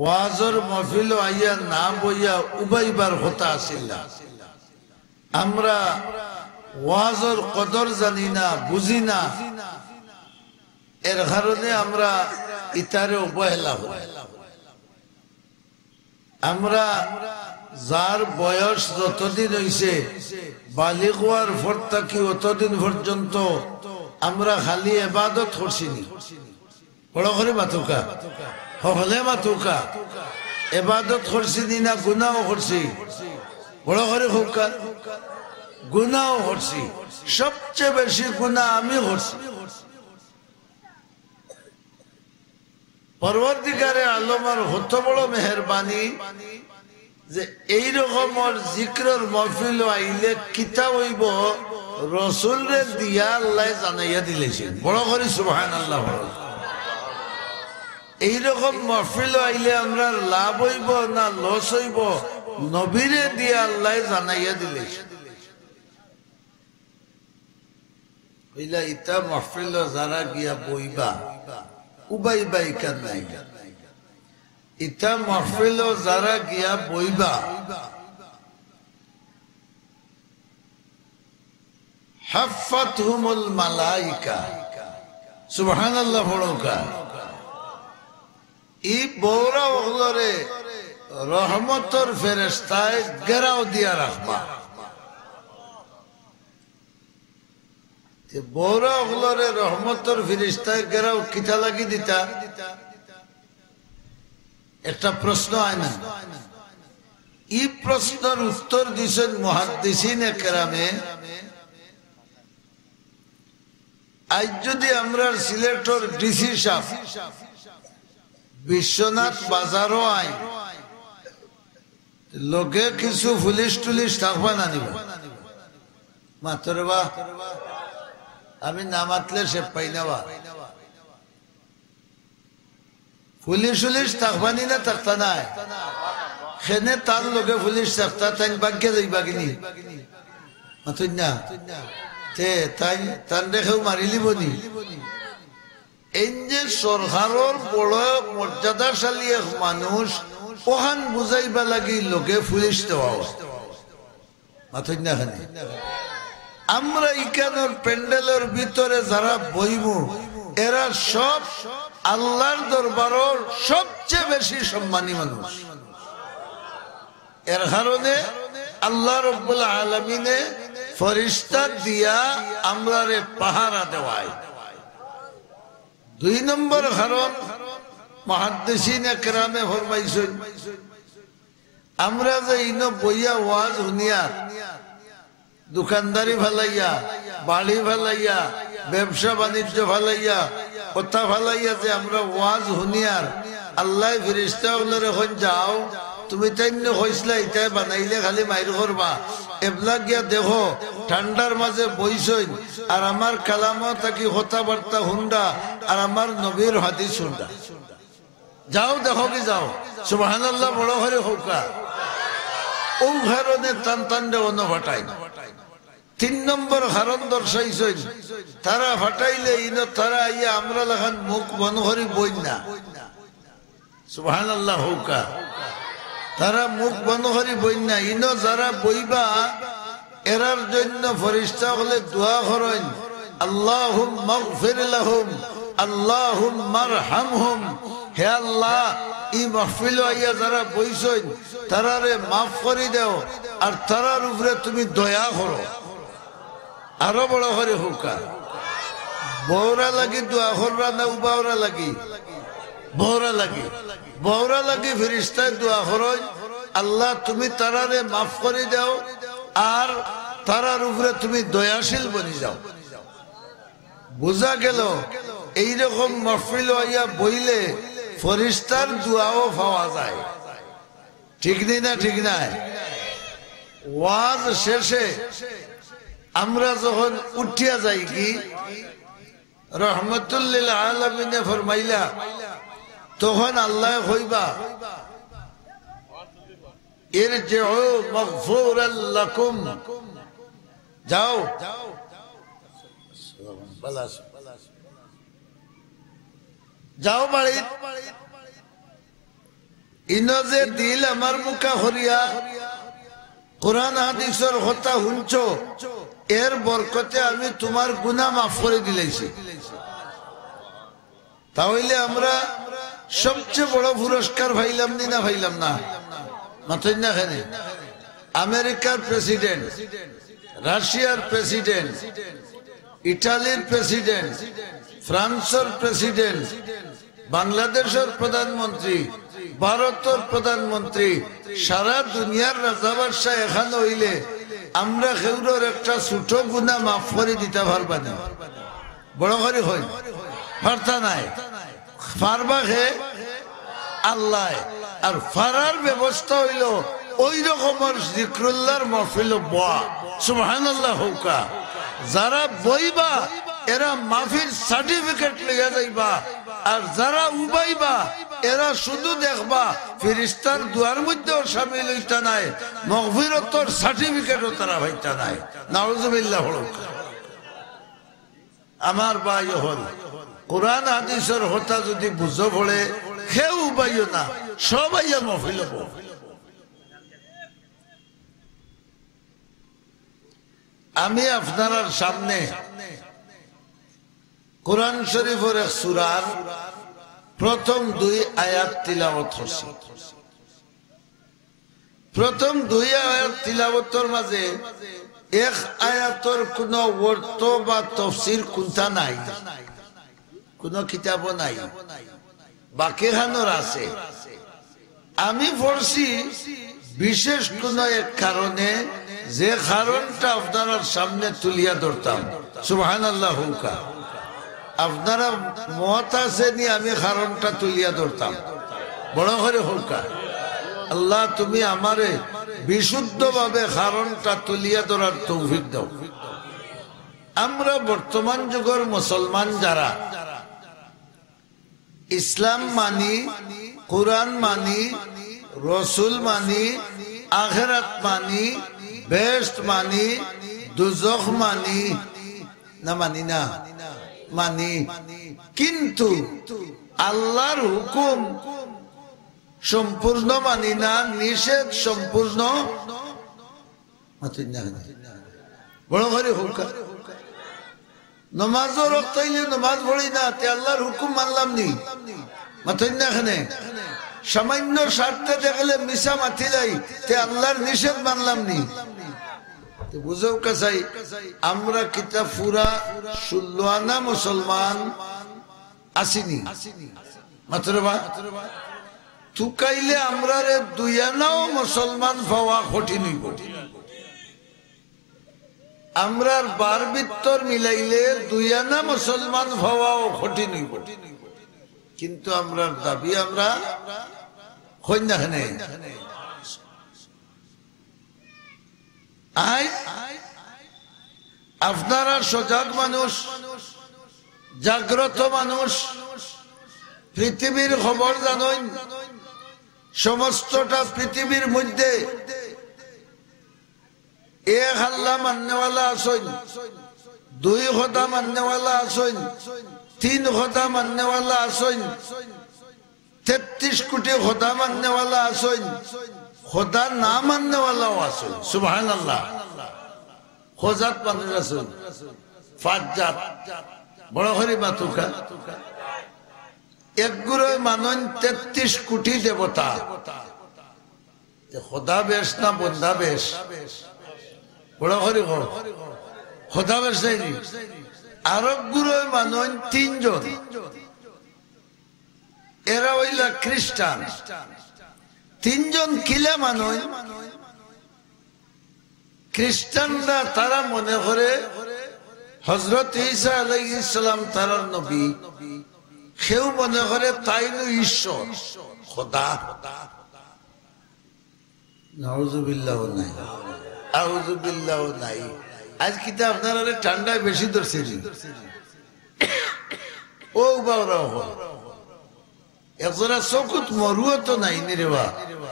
ওয়াজর মাহফিল আইয়া না বইয়া উবাইবার কথা আসিল না। আমরা ওয়াজর কদর জানি না, বুঝি না, এর কারণে আমরা ইতারে অবহেলা করি। আমরা যার বয়স যতদিন হইছে বালিগ হওয়ার পর থেকে অতদিন পর্যন্ত আমরা খালি ইবাদত করছিনি। বড় করে মাতুকা হলে মাতুকা ইবাদত করছিনি না গুনাহ করছি? বড় করে হুকা গুনাহ করছি। সবচেয়ে বেশি গুনাহ আমি করছি। পরবর্তীকারে আলমার হত বড় মেহরবানি যে এই রকমের জিক্রর মাহফিল আইলে কিতা হইব রসুলরে দিয়া আল্লাহ জানাইয়া দিলেছেন। বড় করে সুবহানাল্লাহ। এইরকম মাহফিল আইলে আমরা লাভ হইব না লস হইব নবীরে দিয়া আল্লাহ জানাইয়া দিলেছেন। হইলা ইতা মাহফিল যারা গিয়া বইবা উবাইবা ইকান নাই। ইতা মাহফিল যারা গিয়া বইবা হাফাতহুমুল মালাইকা। সুবহানাল্লাহ পড়োকা। ই বৌরা ওগুলোরে রহমতর ফেরেশতায় গেরাও দিয়া রাখবা। বৌরা ওগুলোরে রহমতর ফেরেশতায় গেরাও কিতা লাগি দিতা? একটা প্রশ্ন হয় না? এই প্রশ্নের উত্তর দিছেন মুহাদ্দিসিনে কেরামে। আজ যদি আমরা সিলেটর ডিসি সাহেব বিশ্বনাথ বাজারও আই লোকে কিছু পুলিশ টুলিশ থাকবা না নিবা মাত্র বা আমি না মাতলে সে পাই নেওয়া পুলিশ টুলিশ থাকবানি না থাকতা নাই সেনে তার লোকে পুলিশ থাকতা তাই বাগ্যে যাইবা কিনি মাতুন না তে তাই তার দেখেও মারিলিব নি। এই যে সরকারের বড় মর্যাদাশালী এক মানুষ ওখান বুঝাইবা লাগি লোকে পুলিশ দেওয়া মাথুন না। আমরা ইকানোর প্যান্ডেলের ভিতরে যারা বইমু এরা সব আল্লাহর দরবারের সবচেয়ে বেশি সম্মানী মানুষ। এর কারণে আল্লাহ রাব্বুল আলামিনে ফেরেশতা দিয়া আমরারে পাহারা দেওয়ায়। দুই নম্বর কারণ মুহাদ্দিসিনে কেরামে ফরমাইছেন আমরা যে ইনো বইয়া ওয়াজ শুনিয়া দোকানদারি ফালাইয়া বাড়ি ফালাইয়া ব্যবসা বাণিজ্য ফালাইয়া কথা ফালাইয়া যে আমরা ওয়াজ শুনিয়ার আল্লাহ ফেরেশতা ওগুলোরে এখন যাও তুমি তাই হইসলা ইটাই বানাইলে খালি মাইর করবা এবলা গিয়া দেখো ঠান্ডার মাঝে বইসইন আর আমার কালামো থাকি কথাবার্তা হুন্ডা আর আমার নবীর হাদিস হুন্ডা যাও দেখো কি যাও সুবহানাল্লাহ বড় করে হোকা ও কারণে টান টান্ডে অন্য ফাটাই। তিন নম্বর কারণ দর্শাইছেন তারা ফাটাইলে ইনো তারা ইয়া আমরা লেখান মুখ বন করি বই না সুবহানাল্লাহ হোকা তারা মুখ বন্ধ করি বই না। ইনো যারা বইবা এরার জন্য ফেরেশতা হলে দোয়া করেন আল্লাহুম্মা গফির লাহুম আল্লাহুম্মা আরহামহুম। হে আল্লাহ এই মাহফিল আইয়া যারা বইছেন তারারে মাফ করে দাও আর তারার উপরে তুমি দয়া করো। আরো বড় করে হুকা বৌরা লাগি দোয়া কররা না উবাওরা লাগি? বৌরা লাগি। বৌরা লাগি ফেরেশতায় দোয়া করো আল্লাহ তুমি তারারে মাফ করে দাও আর তারার উপরে তুমি দয়াশীল বনি যাও। বোঝা গেল এইরকম মাহফিল আইয়া বইলে ফেরেশতার দোয়াও পাওয়া যায়। ঠিক নেই না? ঠিক নাই? ওয়াজ শেষে আমরা যখন উঠিয়া যাই কি রহমতুল লিল আলামিনে ফরমাইলা তখন আল্লাহ কইবা ইরজিউ মাগফুরাল লাকুম। যাও যাও বাড়ি ইনো যে দিল আমার মুখা হরিয়া কোরআন হাদিসের কথা শুনছ, এর বরকতে আমি তোমার গুনাহ মাফ করে দিলেছি। তাহলে আমরা সবচেয়ে বড় পুরস্কার পাইলাম না পাইলাম না? মাথায় না খানে আমেরিকার প্রেসিডেন্ট, রাশিয়ার প্রেসিডেন্ট, ইটালির প্রেসিডেন্ট, ফ্রান্সের প্রেসিডেন্ট, বাংলাদেশের প্রধানমন্ত্রী, ভারতের প্রধানমন্ত্রী, সারা দুনিয়ার রাজা বাদশাহ এখানে হইলে আমরা কেউর একটা ছোট গুনাহ মাফ করে দিতে পারবা না? বড় করে হয় পারতা নাই, পারবা হে আল্লাহ। আর ফারার ব্যবস্থা হইল ওই রকমের জিক্রুল্লাহর মাহফিল বয়া, সুবহানাল্লাহ হুকা। যারা বইবা এরা মাফির সার্টিফিকেট লইয়া যাইবা, আর যারা উবাইবা এরা শুধু দেখবা ফেরেশতার দুয়ার মধ্যেও শামিল হইতা নাই, মাগফিরাতের সার্টিফিকেটও তারা হইতা নাই। নাউজুবিল্লাহ। আমার ভাই হল কোরআন হাদিসের কথা যদি বুঝো পড়ে কেউ উবাইও না, সবাই মাহফিল হবো। আমি আপনার সামনে কোরআন শরীফের এক সূরার প্রথম 2 আয়াত তিলাওয়াত করছি। প্রথম 2 আয়াত তিলাওয়াতের মাঝে এক আয়াতের কোন অর্থ বা তাফসীর কোনটা নাই, কোন কিতাবও নাই, বাকি হানোর আছে। আমি পড়ছি বিশেষ কোন এক কারণে, যে কারণটা আপনার সামনে তুলিয়া ধরতাম। সুবহানাল্লাহ হুকা। আপনারা মত আছে নি আমি কারণটা তুলিয়া ধরতাম? বড় করে হুকা। আল্লাহ তুমি আমারে বিশুদ্ধ ভাবে কারণটা তুলিয়া ধরার তৌফিক দাও। আমরা বর্তমান যুগের মুসলমান যারা ইসলাম মানি, কোরআন মানি, রসুল মানি, আখিরাত মানি, বেহেশত মানি, দুজখ মানি, না মানি না? মানি। কিন্তু আল্লাহর হুকুম সম্পূর্ণ মানি না, নিষেধ সম্পূর্ণ। বড় করে হুকা। নমাজও রক্তাইলে নমাজ পড়ি না, তে আল্লাহর হুকুম মানলাম নি? মাথেন না এখানে সামান্য স্বার্থে দেখলে মিশা মাথিলাই, তে আল্লাহর নিষেধ মানলাম নি? বুঝাও কাছাই আমরা কিতাব পুরা 16 আনা মুসলমান আসিনি মাত্র বা তুকাইলে আমরা 2 আনাও মুসলমান পাওয়া কঠিন হইব। আমরার বার বিত্তর মিলাইলে 2 আনা মুসলমান পাওয়াও কঠিন হইব। কিন্তু আমরার দাবি আমরা কন্যাখানে আপনারা সজাগ মানুষ, জাগ্রত মানুষ, পৃথিবীর খবর জানেন। সমস্তটা পৃথিবীর মধ্যে এক আল্লাহ মাননেওয়ালা আছেন, 2 খোদা মাননেওয়ালা আছেন, 3 খোদা মাননেওয়ালা আছেন, 33 কোটি খোদা মাননেওয়ালা আছেন, খোদা না মাননেওয়ালাও আছেন। সুবহানাল্লাহ। খোজাত মানুষ আছেন 5 জাত। বড় হরি মাতুকা একগুলো মানন 33 কোটি দেবতা। খোদা বেশ না বন্ধা বেশ? বড় হরি খোদা বেশ নেই। আরব গুলো মানন 3 জন, এরা হইলা খ্রিস্টান। 3 জন কিলা মানন? খ্রিস্টানরা তারা মনে করে হযরত ঈসা আলাইহিস সালাম তারার নবী, কেউ মনে করে তাইনু ঈশ্বর খোদা। নাউযুবিল্লাহ নাই, আউযুবিল্লাহ নাই। আজ কিতা আপনারা ঠান্ডায় বেশি ধরছে ও বাউরাও একজোড়া চকুত মরুও তো নাই রে বা।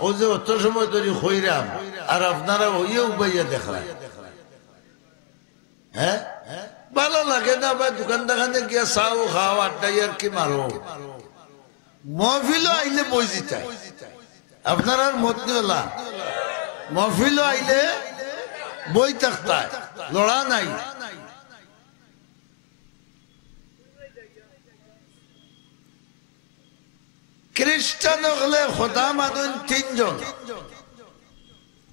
ও যে অত সময় ধরে হইরাম আর আপনারা হইয়া উবাইয়া দেখা। হ্যাঁ ভালো লাগে না ভাই? দোকান দোকানে গিয়া চাও খাও, আড্ডাই আর কি মারো। মহফিল আইলে বই জিতায়, আপনার আর মত নিওলা মহফিল আইলে বই থাকতায় লড়া নাই খ্রিস্টান হলে খোদা মানুন তিনজন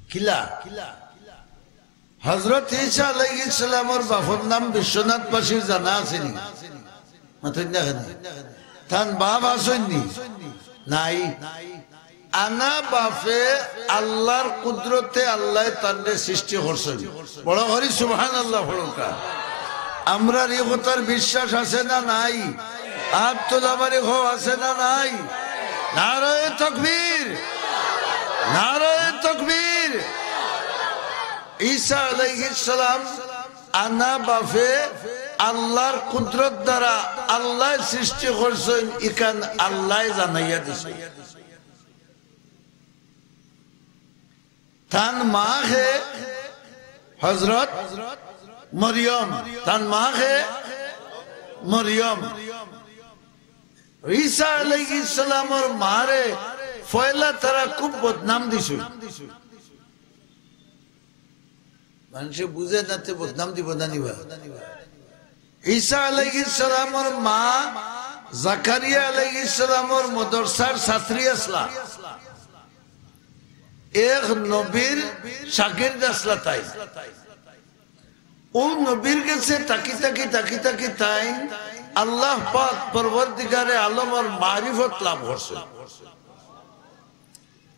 কিলা হযরত ঈসা আলাইহিস সালামের বাপর নাম বিশ্বনাথ বাসীর জানা আছে নি মাথুন না তান বাপ আসেননি নাই আনা বাপে আল্লাহর কুদরতে আল্লাহ তান্ডে সৃষ্টি করছেন বড় হরি সুবহানাল্লাহ বলকা আমরা এই কথার বিশ্বাস আছে না নাই আপ তোলাবারে হো আছে না নাই নারায়ে তাকবীর নারায়ে তাকবীর ঈসা আলাইহিস সালাম আনা বাপে আল্লাহর কুদরত দ্বারা আল্লাহ সৃষ্টি করছেন ইকান আল্লাহ জানাইয়া দিছে তান মা হে হযরত মরিয়ম তান মা হে মরিয়ম ঈসা আলাইহিস সালামের মারে পয়লা তারা খুব বদনাম দিছে মানুষে বুঝে যাতে বদনাম দিব না নিবা ঈসা আলাইহিস সালামের মা জাকারিয়া আলাইহিস সালামের মাদ্রাসার ছাত্রী আসলা এক নবীর শাগির্দ আসলা তাই ও নবীর কাছে তাকি তাকি তাকি তাকি তাই আল্লাহ পাক পরবর্তীকারে আলমের মারিফত লাভ করছে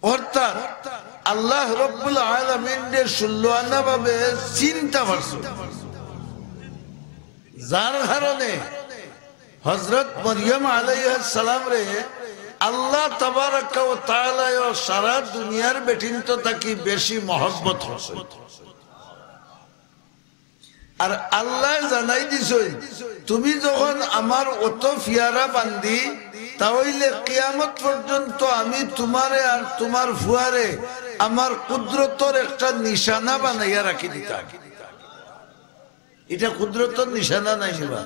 অর্থাৎ আল্লাহ রব্বুল আলামিনের সুল্লানা ভাবে চিন্তা করছে যার কারণে হযরত মরিয়ম আলাইহিস সালাম রে আল্লাহ তাবারক ওয়া তাআলা সারা দুনিয়ার বেটিন তো তাকি বেশি মহব্বত করছে আর আল্লাহ জানাই দিছে তুমি যখন আমার অত ফিয়ারা বান্দি তাহলে কিয়ামত পর্যন্ত আমি তোমারে আর তোমার ফুয়ারে আমার কুদরতের একটা নিশানা বানাইয়া রাখি দিতাম এটা কুদরতের নিশানা নাই নিবা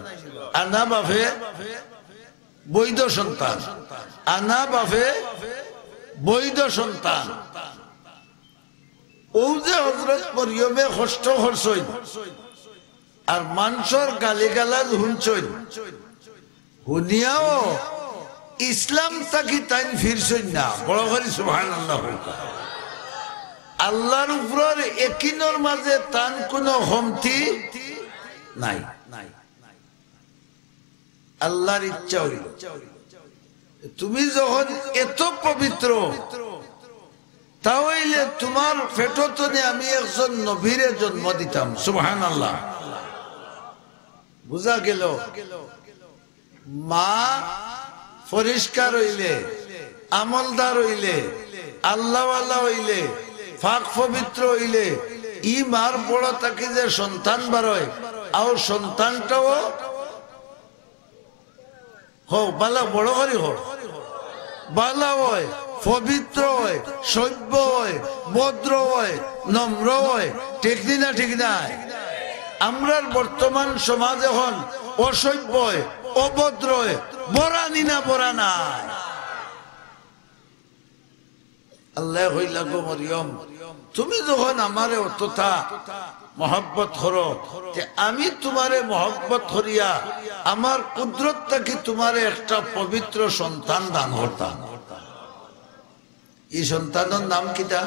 আনা বাফে বৈধ সন্তান আনা বাফে বৈধ সন্তান ও যে হযরত মরিয়মে কষ্ট করছই আর মানুষের গালিগালাজ শুনছই শুনিয়াও ইসলাম তাকি তাই ফিরছই না বড় করে সুবহানাল্লাহ আল্লাহর উপর একিনের মাঝে তান কোনো কমতি নাই আল্লাহর ইচ্ছা হইল তুমি যখন এত পবিত্র তাহলে তোমার পেটতনে আমি একজন নবীরে জন্ম দিতাম সুবহানাল্লাহ বুঝা গেল মা পরিষ্কার হইলে আমলদার হইলে আল্লাহওয়ালা হইলে পাক পবিত্র হইলে ই মার বড় তাকে যে সন্তান বারয় আর সন্তানটাও হোক বালা বড় করি হোক বালা হয় পবিত্র হয় সভ্য হয় ভদ্র হয় নম্র হয় ঠিক না ঠিক না আমরা বর্তমান সমাজ এখন অসভ্য হয় অভদ্র হয় বরানি না বরা নাই আল্লাহ হইলা গো মরিয়ম তুমি যখন আমারে অতটা মহব্বত করো আমি তোমারে মহব্বত করিয়া আমার কুদরতটা কি তোমারে একটা পবিত্র সন্তান দান করতাম এই সন্তানের নাম কিটা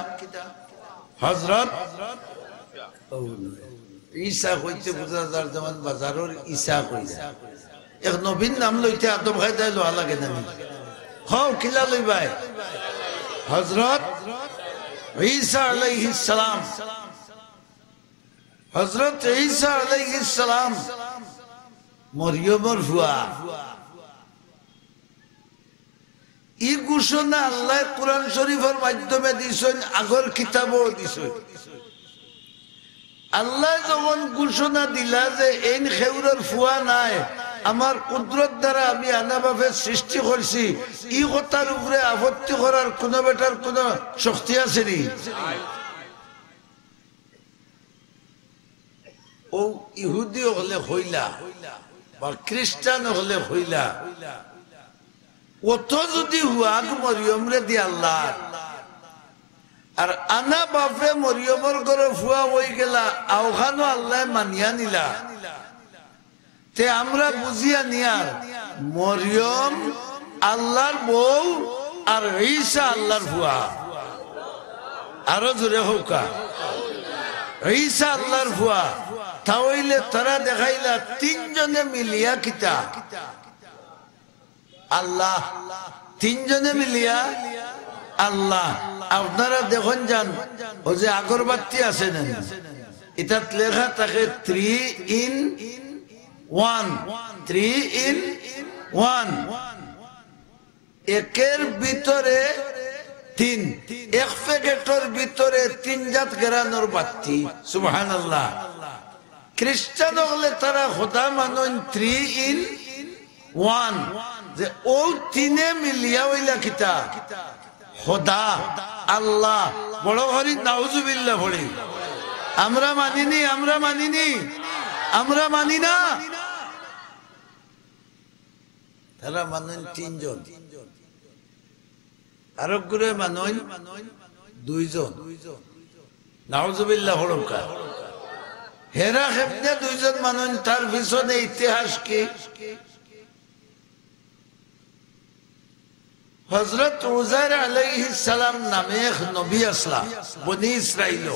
হযরত ঈসা কইতে বুঝা যার যেমন বাজারের ঈসা কইছে এক নবীন নাম লইতে আদব খাইতে লোয়া লাগে না হও কিলা লইবাই হযরত ঈসা আলাইহিস সালাম হযরত ঈসা আলাইহিস সালাম মরিয়মের ফুয়া ই ঘোষণা আল্লাহ কোরআন শরীফের মাধ্যমে দিছেন আগর কিতাবও দিছেন আল্লাহ যখন ঘোষণা দিলা যে এই খেউরের ফুয়া নাই আমার কুদরত দ্বারা আমি আনা বাপের সৃষ্টি করছি ই কথার উপরে আপত্তি করার কোন বেটার কোন শক্তি আছে নি ও ইহুদি হলে হইলা বা খ্রিস্টান হলে হইলা অত যদি হুয়াক মরিয়ম রে দি আল্লাহ আর আনা বাপে মরিয়মর ঘরে ফুয়া হয়ে গেলা আওখানো আল্লাহ মানিয়া নিলা তে আমরা বুঝিয়া নিয়ার মরিয়ম আল্লাহর বউ আর ঈসা আল্লাহর ফুয়া আরো জোরে হোকা ঈসা আল্লাহর ফুয়া তাহলে তারা দেখাইলা তিনজনে মিলিয়া কিতা আল্লাহ তিনজনে মিলিয়া আল্লাহ আপনারা দেখুন যান ও যে আগরবাতি আছে না এটা লেখা থাকে 3 in 1 3 in 1 একের ভিতরে তিন এক প্যাকেটের ভিতরে তিন জাত গেরানোর বাতি সুবহানাল্লাহ খ্রিস্টান হলে তারা খোদা মানন 3 in 1 যে ও তিনে মিলিয়া হইলা কিতা খোদা আল্লাহ বড় হরি নাউজুবিল্লাহ পড়ি আমরা মানিনি আমরা মানি না তারা মানেন তিনজন আরো করে মানেন দুইজন নাউজুবিল্লাহ হড়কা হেরা খেপনে দুইজন মানেন তার পিছনে ইতিহাস কি হযরত উযাইর আলাইহিস সালাম নামে এক নবী আসলা বনি ইসরাইল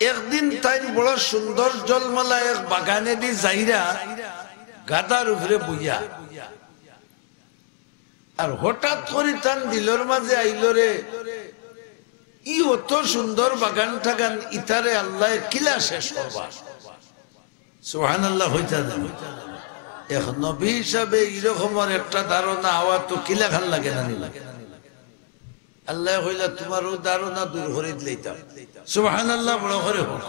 একদিন তাই বড় সুন্দর জলমলা এক বাগানে দি যাইরা গাদার উপরে বইয়া আর হঠাৎ করে তান দিলর মাঝে আইল রে ই অত সুন্দর বাগান টাগান ইতারে আল্লাহ কিলা শেষ করবা সুবহানাল্লাহ হইতা দেন এক নবী হিসাবে এরকমের একটা ধারণা হওয়া তো কিলা খান লাগে না আল্লাহ হইলা তোমার ও ধারণা দূর করে দিলাম সুবহানাল্লাহ বড় করে হোক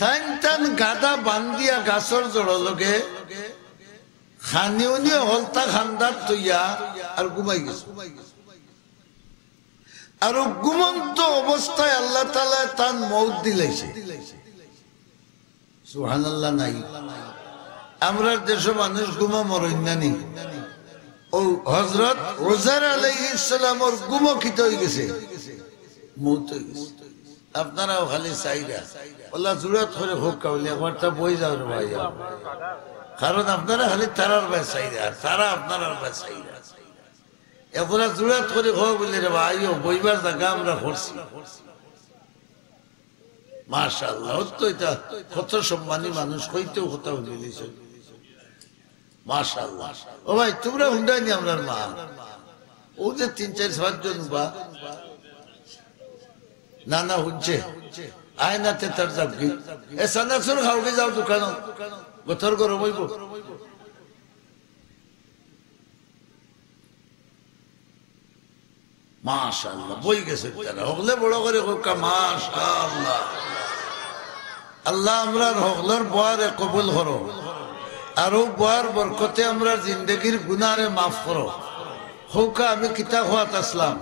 টান টান গাদা বান্ধিয়া গাছর জড় লগে খানিউনি হলতা খান্দার তৈয়া আর ঘুমাই গেছে আর ঘুমন্ত অবস্থায় আল্লাহ তাআলা তার মউত দিলাইছে সুবহানাল্লাহ নাই আমরা দেশে মানুষ ঘুমা মরেন না নি ও হযরত উযাইর আলাইহিস সালামের ঘুমকিত হয়ে গেছে মউত হয়ে গেছে আপনারাও খালি চাইরা আল্লাহ জুরাত করে হোক কাউলে আমারটা বই যাও রে ভাই কারণ আপনারা খালি তারার ভাই চাইরা তারা আপনার ভাই চাইরা এরপরে জুরাত করে হোক বলে রে ভাই বইবার জায়গা আমরা করছি মাশাআল্লাহ তো এটা কত সম্মানী মানুষ কইতেও কথা বলিছে মাশাআল্লাহ ও ভাই তোমরা হুন্ডাইনি আমরার মা ও যে 3-4-5 জন বা না না হচ্ছে আয়নাতে তার যাবি এ সানাসুর খাওকে যাও দোকান গোথর করো বইব মাশাআল্লাহ বই গেছে তারা হগলে বড় করে কোকা মাশাআল্লাহ আল্লাহ আমরার হগলার বয়ারে কবুল করো আর ও বয়ার বরকতে আমরা জিন্দগির গুনারে মাফ করো হোকা আমি কিতাব হওয়াত আসলাম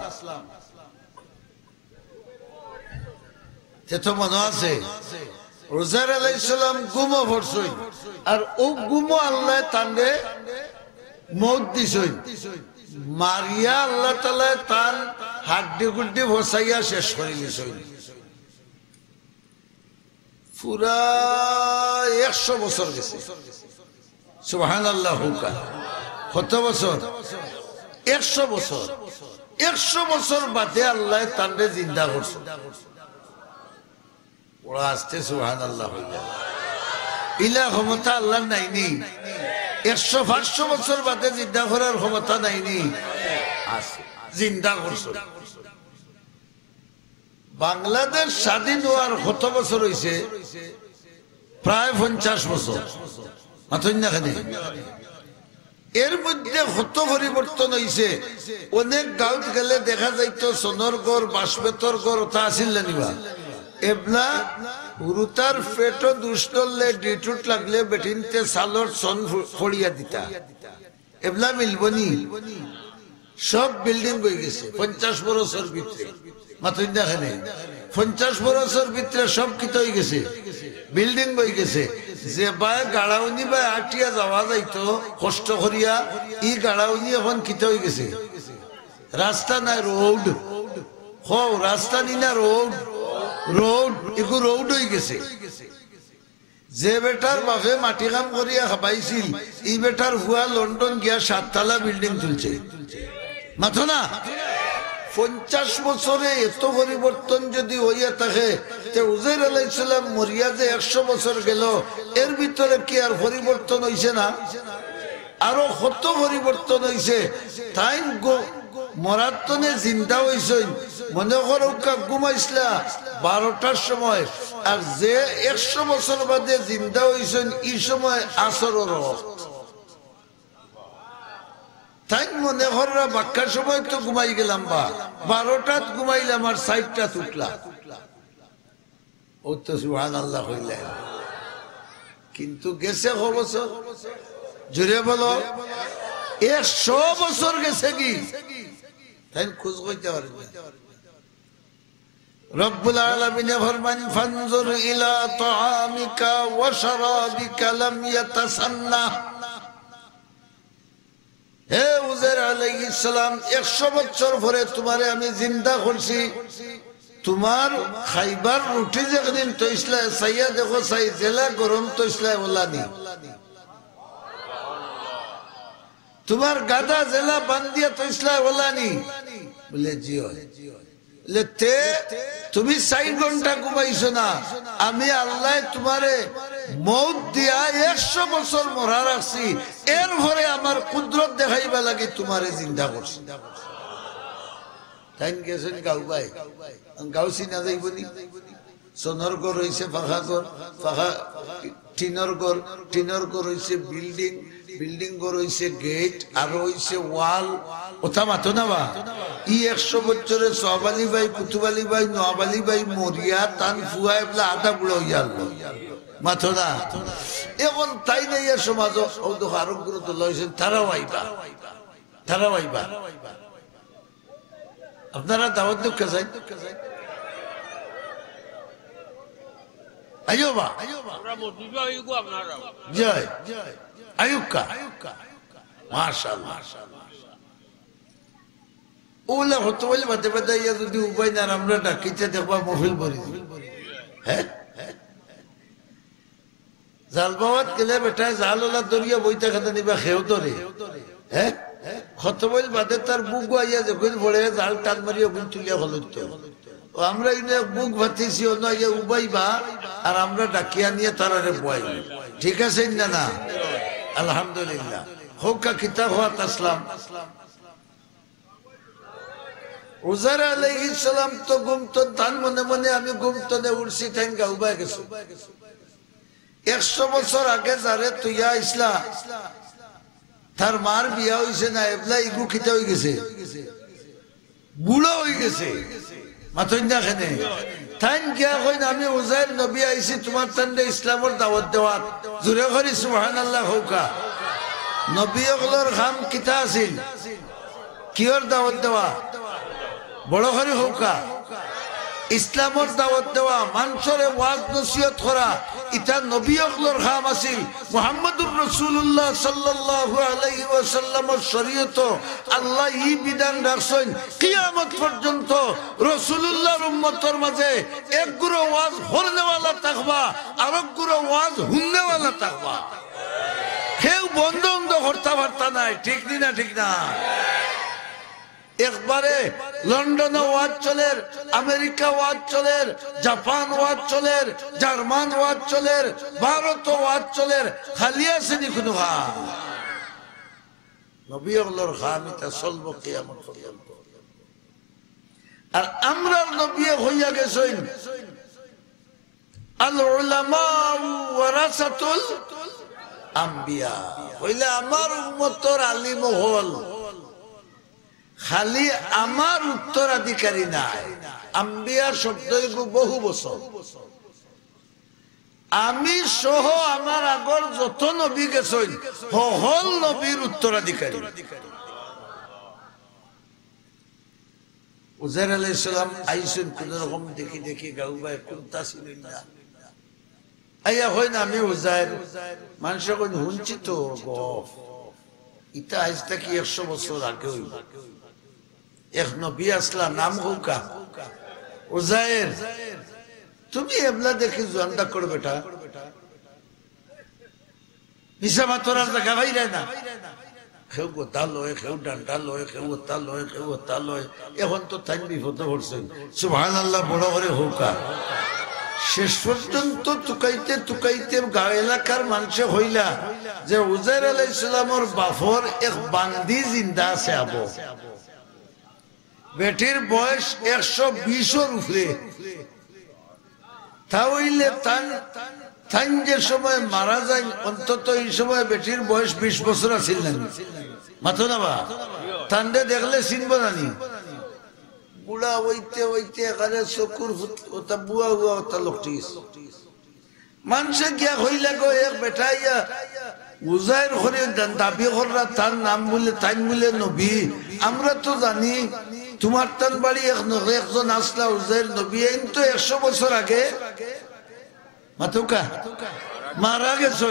তো মনে আছে উযাইর আলাইহিস সালাম গুমো ভরছই আর ও গুমো আল্লাহ তান্ডে মউত দিছই মারিয়া আল্লাহ তাআলা তার হাড্ডি গুড্ডি ভসাইয়া শেষ করে দিছই পুরা 100 বছর গেছে সুবহানাল্লাহ হুকা কত বছর 100 বছর 100 বছর বাদে আল্লাহ তান্ডে জিন্দা করছে ওরা আসতে সুবহানাল্লাহ হইয়া ইলা ক্ষমতা আল্লাহ নাইনি 100-500 বছর বাদে জিন্দা করার ক্ষমতা নাইনি আছে জিন্দা করছে বাংলাদেশ স্বাধীন হওয়ার কত বছর হইছে প্রায় 50 বছর মাথুন না খানে এর মধ্যে কত পরিবর্তন হইছে অনেক গাঁত গেলে দেখা যাইতো সোনরগড় বাসবেতরগড় তা আসিল নিবা এবলা উরুতার পেটো দুষ্টলে ডিটুট লাগলে বেটিনতে সালর সন ফড়িয়া দিতা এবলা মিলবনি সব বিল্ডিং হয়ে গেছে 50 বছর ভিতরে মাথুন না খানে 50 বছর ভিতরে সব কিত হয়ে গেছে, বিল্ডিং হয়ে গেছে। যে বাই গাড়াউনি বা আটিয়া যাওয়া যাইতো কষ্ট করিয়া, ই গাড়াউনি এখন কিত হয়ে গেছে, রাস্তা নাই, রোড। রাস্তা নি না রোড, রোড এগু রোড হয়ে গেছে। যে বেটার বাপে মাটি কাম করিয়া খাবাইছিল, এই বেটার হুয়া লন্ডন গিয়া 7 তলা বিল্ডিং তুলছে। মাথো না 50 বছরে এত পরিবর্তন যদি হইয়া থাকে, উজাইর আলাইহিস সালাম মরিয়া যে 100 বছর গেল, এর ভিতরে কি আর পরিবর্তন হইছে না? আরো কত পরিবর্তন হইছে। তাই মরাত্তনে জিন্দা হইছেন। মনে করো ঘুমাইছিলা 12টার সময়, আর যে 100 বছর বাদে জিন্দা হইছেন এই সময় আসরের ওয়াক্ত। তাই মনে কররা বাক্কার সময় তো ঘুমাই গেলাম, বা 12টাত ঘুমাইলাম আর 4টাত উঠলাম। ও তো সুবহানাল্লাহ হইলেন। কিন্তু গেছে ক বছর? জোরে বলো। 100 বছর গেছে কি? তাই খোঁজ করতে পারেন। রব্বুল আলামিন ফরমান ফানজুর ইলা তাআমিকা ওয়া শারাবিকা লাম ইয়াতাসান্না। হে উজাইর আলাইহিস সালাম, 100 বছর পরে তোমারে আমি জিন্দা করছি। তোমার খাইবার রুটি যেদিন তৈসলা সাইয়া দেখো, সাই জেলা গরম তৈসলা ওলানি। তোমার গাদা জেলা বান্দিয়া তৈসলা ওলানি। বলে জি হয়। তুমি 4 ঘন্টা ঘুমাইছো না, আমি আল্লাহ তোমারে মৌত দিয়া 100 বছর মরা রাখছি, এরপরে আমার কুদরত দেখাইবা লাগে তোমারে জিন্দা করছি। তাই গেছেন গাও ভাই, গাও চিনা যাইবনি। সোনার ঘর হয়েছে ফাঁকা ঘর, ফাঁকা টিনের ঘর, টিনের ঘর হয়েছে বিল্ডিং, বিল্ডিং ঘর হয়েছে গেট, আর হয়েছে ওয়াল। ওটা মাতো না বা ই 100 বছরে সোহাব আলী ভাই, কুতুব আলী ভাই, নওয়াব আলী ভাই মরিয়া তান ফুয়া এবলা আধা বুড়ো ইয়াল মাথো না। এখন তাই নাই সমাজ আরোগ্য লইছেন, তারাও আইবা, তারাও আইবা। আপনারা দাওয়াত দুঃখ চাই, আইও বা জয় আয়ুক্কা মাশাআল্লাহ। ওলা হতো বলে বাদে বাদে ইয়া যদি উপায় না আমরা ডাকিতে দেখবা মহফিল ভরি। হ্যাঁ জাল বাবাত গেলে বেটা জাল ওলা দরিয়া বইতে খাতে নিবা খেও ধরে। হ্যাঁ হতো বলে বাদে তার বুক আইয়া যখন পড়ে জাল টান মারি ওখান তুলিয়া হলতো। আমরা ইনে বুক ভাতিছি অন্য ইয়া উবাইবা, আর আমরা ডাকিয়া নিয়ে তারারে বই। ঠিক আছে না? না আলহামদুলিল্লাহ। হোকা কিতাব হওয়া আসলাম। উজাইর আলাইহিস সালাম তো ঘুমতো, তার মনে মনে আমি ঘুমতনে উঠছি, তাই গাউবা গেছে। 100 বছর আগে যারে তুইয়া ইসলা, তার মার বিয়া হইছে না, এবলা ইগু খিতা হয়ে গেছে, বুড়া হয়ে গেছে। মাথইন না খেনে তাই গিয়া কইন আমি উজাইর নবী আইছি তোমার তান্ডে ইসলামের দাওয়াত দেওয়াত। জোরে করি সুবহানাল্লাহ হোকা। নবী ওগুলোর খাম কিতা আছিল, কিয়র দাওয়াত দেওয়া? বড় করে হোকা ইসলামের দাওয়াত দেওয়া, মানুষরে ওয়াজ নসিহত করা, এটা নবী ওগুলোর খাম আছিল। মুহাম্মদুর রাসূলুল্লাহ সাল্লাল্লাহু আলাইহি ওয়াসাল্লামের শরীয়ত আল্লাহ ই বিধান রাখছেন, কিয়ামত পর্যন্ত রাসূলুল্লাহর উম্মতের মাঝে এক গুরু ওয়াজ হরনেওয়ালা থাকবা, আর এক গুরু ওয়াজ হুননেওয়ালা থাকবা। কেউ বন্ধ বন্ধ করতে পারতা নাই। ঠিক না? ঠিক না? একবারে লন্ডনে ওয়াজ চলের, আমেরিকা ওয়াজ চলের, জাপান ওয়াজ চলের, জার্মান ওয়াজ চলের, ভারত ওয়াজ চলের, খালি আছে নি কোনো খাম? নবী আল্লাহর খাম এটা চলবো কিয়ামত পর্যন্ত। আর আমরা নবী হইয়া গেছেন আল উলামা ওয়ারাসাতুল আম্বিয়া, হইলে আমার উম্মতের আলিম হল, খালি আমার উত্তরাধিকারী নাই। আম্বিয়ার শব্দ বহু বছর, আমি সহ আমার আগর যত নবী গেছেন হল নবীর উত্তরাধিকারী। উজাইর আলাইহিস সালাম আইসেন কোন রকম দেখি দেখি গাউবায় কোনটা ছিলেন না আইয়া হয় না আমি উজাইর মানুষ কোন হুনছি তো গফ ইটা আজ থেকে 100 বছর আগে হইব এক নবী আসলা নাম হুকা উজাইর তুমি এবলা দেখি জোয়ানটা করো বেটা মিশা মাতরার জায়গা বাইরে না কেউ গোতা লয় কেউ ডান্ডা লয় কেউ ওতা লয় কেউ ওতা লয় এখন তো তাই বিপদে পড়ছেন সুবহানাল্লাহ বড় করে হুকা শেষ পর্যন্ত তুকাইতে তুকাইতে গাঁও এলাকার মানুষে হইলা যে উজাইর আলাইহিস সালামের বাফর এক বান্দি জিন্দা আছে আবো বেটির বয়স 120 উপরে তা হইলে তান যে সময় মারা যায় অন্তত এই সময় বেটির বয়স 20 বছর আছিল না মাথো না বা তান্ডে দেখলে চিনব নানি বুড়া হইতে হইতে এখানে চকুর ওটা বুয়া বুয়া ওটা লোকটি মানুষে গিয়া হইলা গো এক বেটাইয়া উজাইর করে দাবি কররা তার নাম বলে তাই বলে নবী আমরা তো জানি তোমার তান বাড়ি একজন আসলা উজাইর নবী এই তো 100 বছর আগে মাতুকা মারা গেছে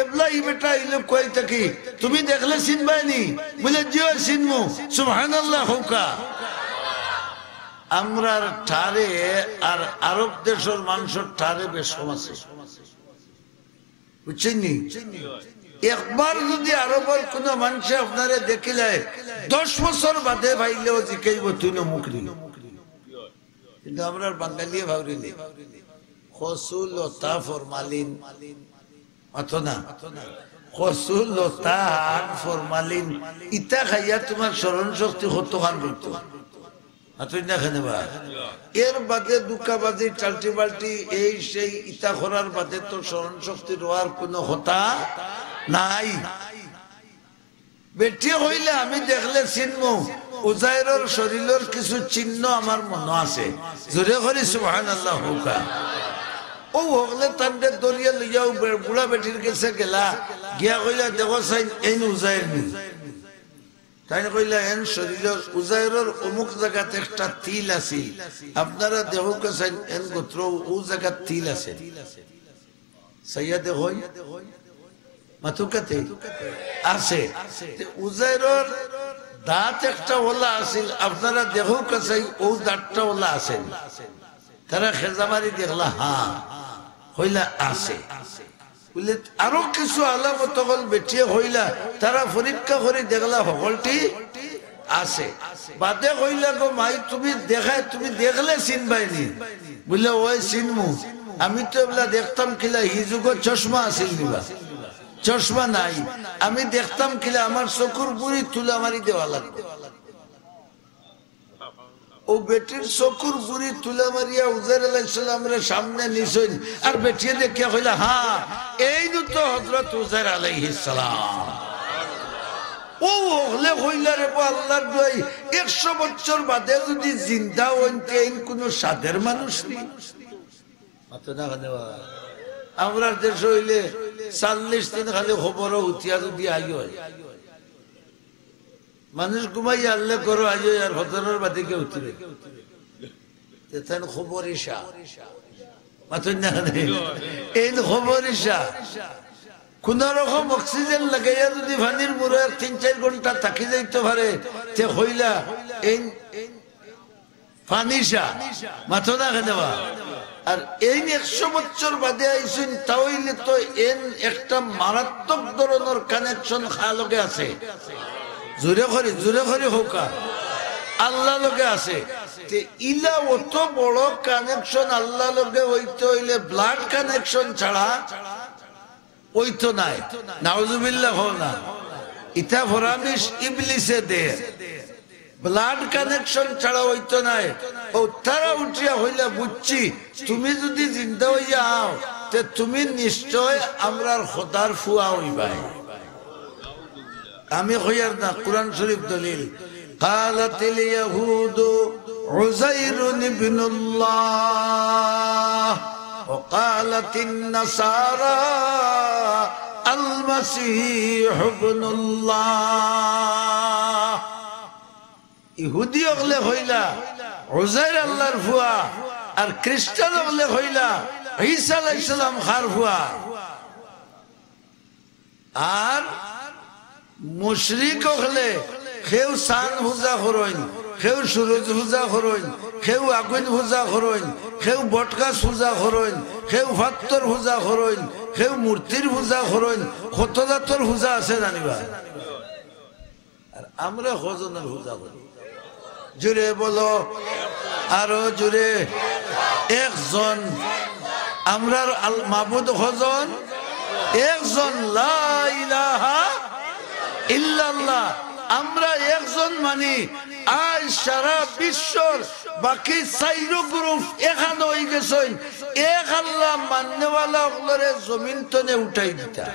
এবলা ই বেটা ইলো কই থাকি তুমি দেখলে চিনবাইনি বলে জিও চিনমু সুবহানাল্লাহ হুকা আমরার ঠারে আর আরব দেশের মানুষের ঠারে বেশ আছে বুঝছেন একবার যদি আরবের কোন মানুষ আপনারে দেখিলে 10 বছর বাদে ভাইলেও জিকাইব তুই মুখ দিল কিন্তু আমরা বাঙালি ভাবরিলে খসুলতা ফরমালিন অথনা খসুলতা ফরমালিন ইটা খাইয়া তোমার স্মরণ শক্তি কত খান করতো এর বাদে দুঃখাবাজি চালটি বাল্টি এই সেই ইটা করার বাদে তো স্মরণ শক্তি রোয়ার কোন হতা নাই বেটি হইলে আমি দেখলে চিনমু উজাইরের শরীরের কিছু চিহ্ন আমার মনে আছে জোরে করি সুবহানাল্লাহ হুকা ও হলে তান্ডে দরিয়া লইয়াও বুড়া বেটির কাছে গেলা গিয়া কইলা দেখো সাইন এই উজাইর নি তাই কইলা এন শরীরের উজাইরের অমুক জায়গাতে একটা তিল আছে আপনারা দেখো কাছেন এন গোত্র ও জায়গা তিল আছে সাইয়াদে হই মাতুকাতে আছে উজাইরের দাঁত একটা ওলা আছিল আপনারা দেখো কাছে ও দাঁতটা ওলা আছে তারা খেজামারি দেখলা হ্যাঁ হইলা আছে বলে আরো কিছু আলামত হল বেটিয়ে হইলা তারা পরীক্ষা করে দেখলা সকলটি আছে বাদে হইলা গো মাই তুমি দেখায় তুমি দেখলে চিনবাইনি বলে ওই চিনমু আমি তো এগুলা দেখতাম কিলা হি যুগ চশমা আছিল নিবা চশমা নাই আমি দেখতাম কিলা আমার চকুর বুড়ি তুলা মারি দেওয়া লাগবে ও বেটির চকুর বুড়ি তুলা মারিয়া উজাইর আলাইহিস সালামের সামনে নিছেন আর বেটিয়ে দেখিয়া কইলা হ্যাঁ এই তো হযরত উজাইর আলাইহিস সালাম ও হলে হইলা রে আল্লাহর দোয়াই 100 বছর বাদে যদি জিন্দা হইতে এই কোন সাদের মানুষ নেই মাথা না দেওয়া আমরা দেশ হইলে 40 দিন খালি খবরও উঠিয়া যদি আইও মানুষ ঘুমাই আল্লাহ করো আজ আর হজরের বাদে কেউ উঠবে খবর ইসা এই খবর ইসা কোন রকম অক্সিজেন লাগাইয়া যদি পানির মুড়ে 3-4 ঘন্টা থাকি যাইতে পারে তে হইলা এই পানিসা মাথা না দেওয়া আর এই 100 বছর বাদে আইসুন তাহলে তো এন একটা মারাত্মক ধরনের কানেকশন খালকে আছে জোরে করে হোকা আল্লাহ লোকে আছে ইলা অত বড় কানেকশন আল্লাহ লোকে হইতে হইলে ব্লাড কানেকশন ছাড়া হইতো নাই নাউজুবিল্লাহ হো না ইটা ফরামিশ ইবলিসে দে ব্লাড কানেকশন ছাড়া হইতো নাই ও তারা উঠিয়া হইলা বুঝছি তুমি যদি জিন্দা হইয়া আও তে তুমি নিশ্চয় আমরার খোদার ফুয়া হইবাই আমি কইয়ার না কুরআন শরীফ দলিল قالت اليهود عزير ابن الله وقالت النصارى المسيح ابن الله ইহুদি হলে হইলা উজাইর আল্লাহর ফুয়া, আর খ্রিস্টান হলে হইলা ঈসা আলাইহিস সালাম খার ফুয়া। আর মুশরিক হলে কেউ চাঁদ পূজা করেন, কেউ সূরজ পূজা করেন, কেউ আগুন পূজা করেন, কেউ বটগাছ পূজা করেন, কেউ ফাত্তর পূজা করেন, কেউ মূর্তির পূজা করেন, কত জাতর পূজা আছে জানিবা। আর আমরা কজনের পূজা করি? জুড়ে বলো, আরো জুড়ে। একজন। আমরা মাবুদ কজন? একজন। লা ইলাহা ইল্লাল্লাহ। আমরা একজন মানি। আজ সারা বিশ্বর বাকি চাইরো গ্রুপ এখানে হয়ে গেছেন এক আল্লাহ মান্যওয়ালা ওগুলোরে জমিন তনে উঠাই দিতা।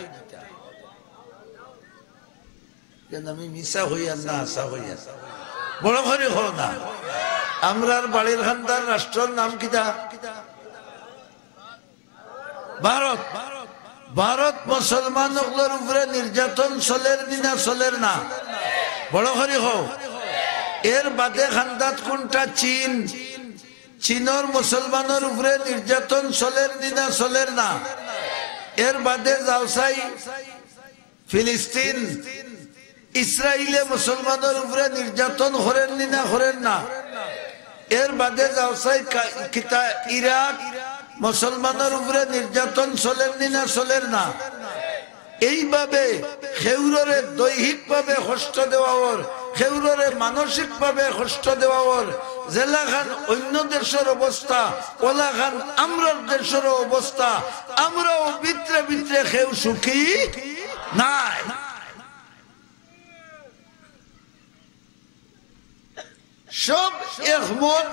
কেন আমি মিশা হইয়া না আসা হইয়া বড় করে হো না। আমরার বাড়ির খানদার রাষ্ট্রের নাম কিতা? ভারত। ভারত মুসলমানগুলোর উপরে নির্যাতন চলের দিনা চলের না? বড় করে হো। এর বাদে খানদাত কোনটা? চীন। চীনের মুসলমানের উপরে নির্যাতন চলের দিনা চলের না? এর বাদে যাওসাই ফিলিস্তিন। ইসরায়েলে মুসলমানের উপরে নির্যাতন করেন না করেন না? এর বাদে যাওসাই কিতা ইরাক, মুসলমানের উপরে নির্যাতন চলেন না চলের না? এইভাবে খেউরে দৈহিক ভাবে কষ্ট দেওয়ার, খেউরে মানসিক ভাবে কষ্ট দেওয়ার, জেলাখান অন্য দেশের অবস্থা, ওলাখান আমরার দেশের অবস্থা, আমরাও ভিতরে ভিতরে খেউ সুখী নাই। সব একমত।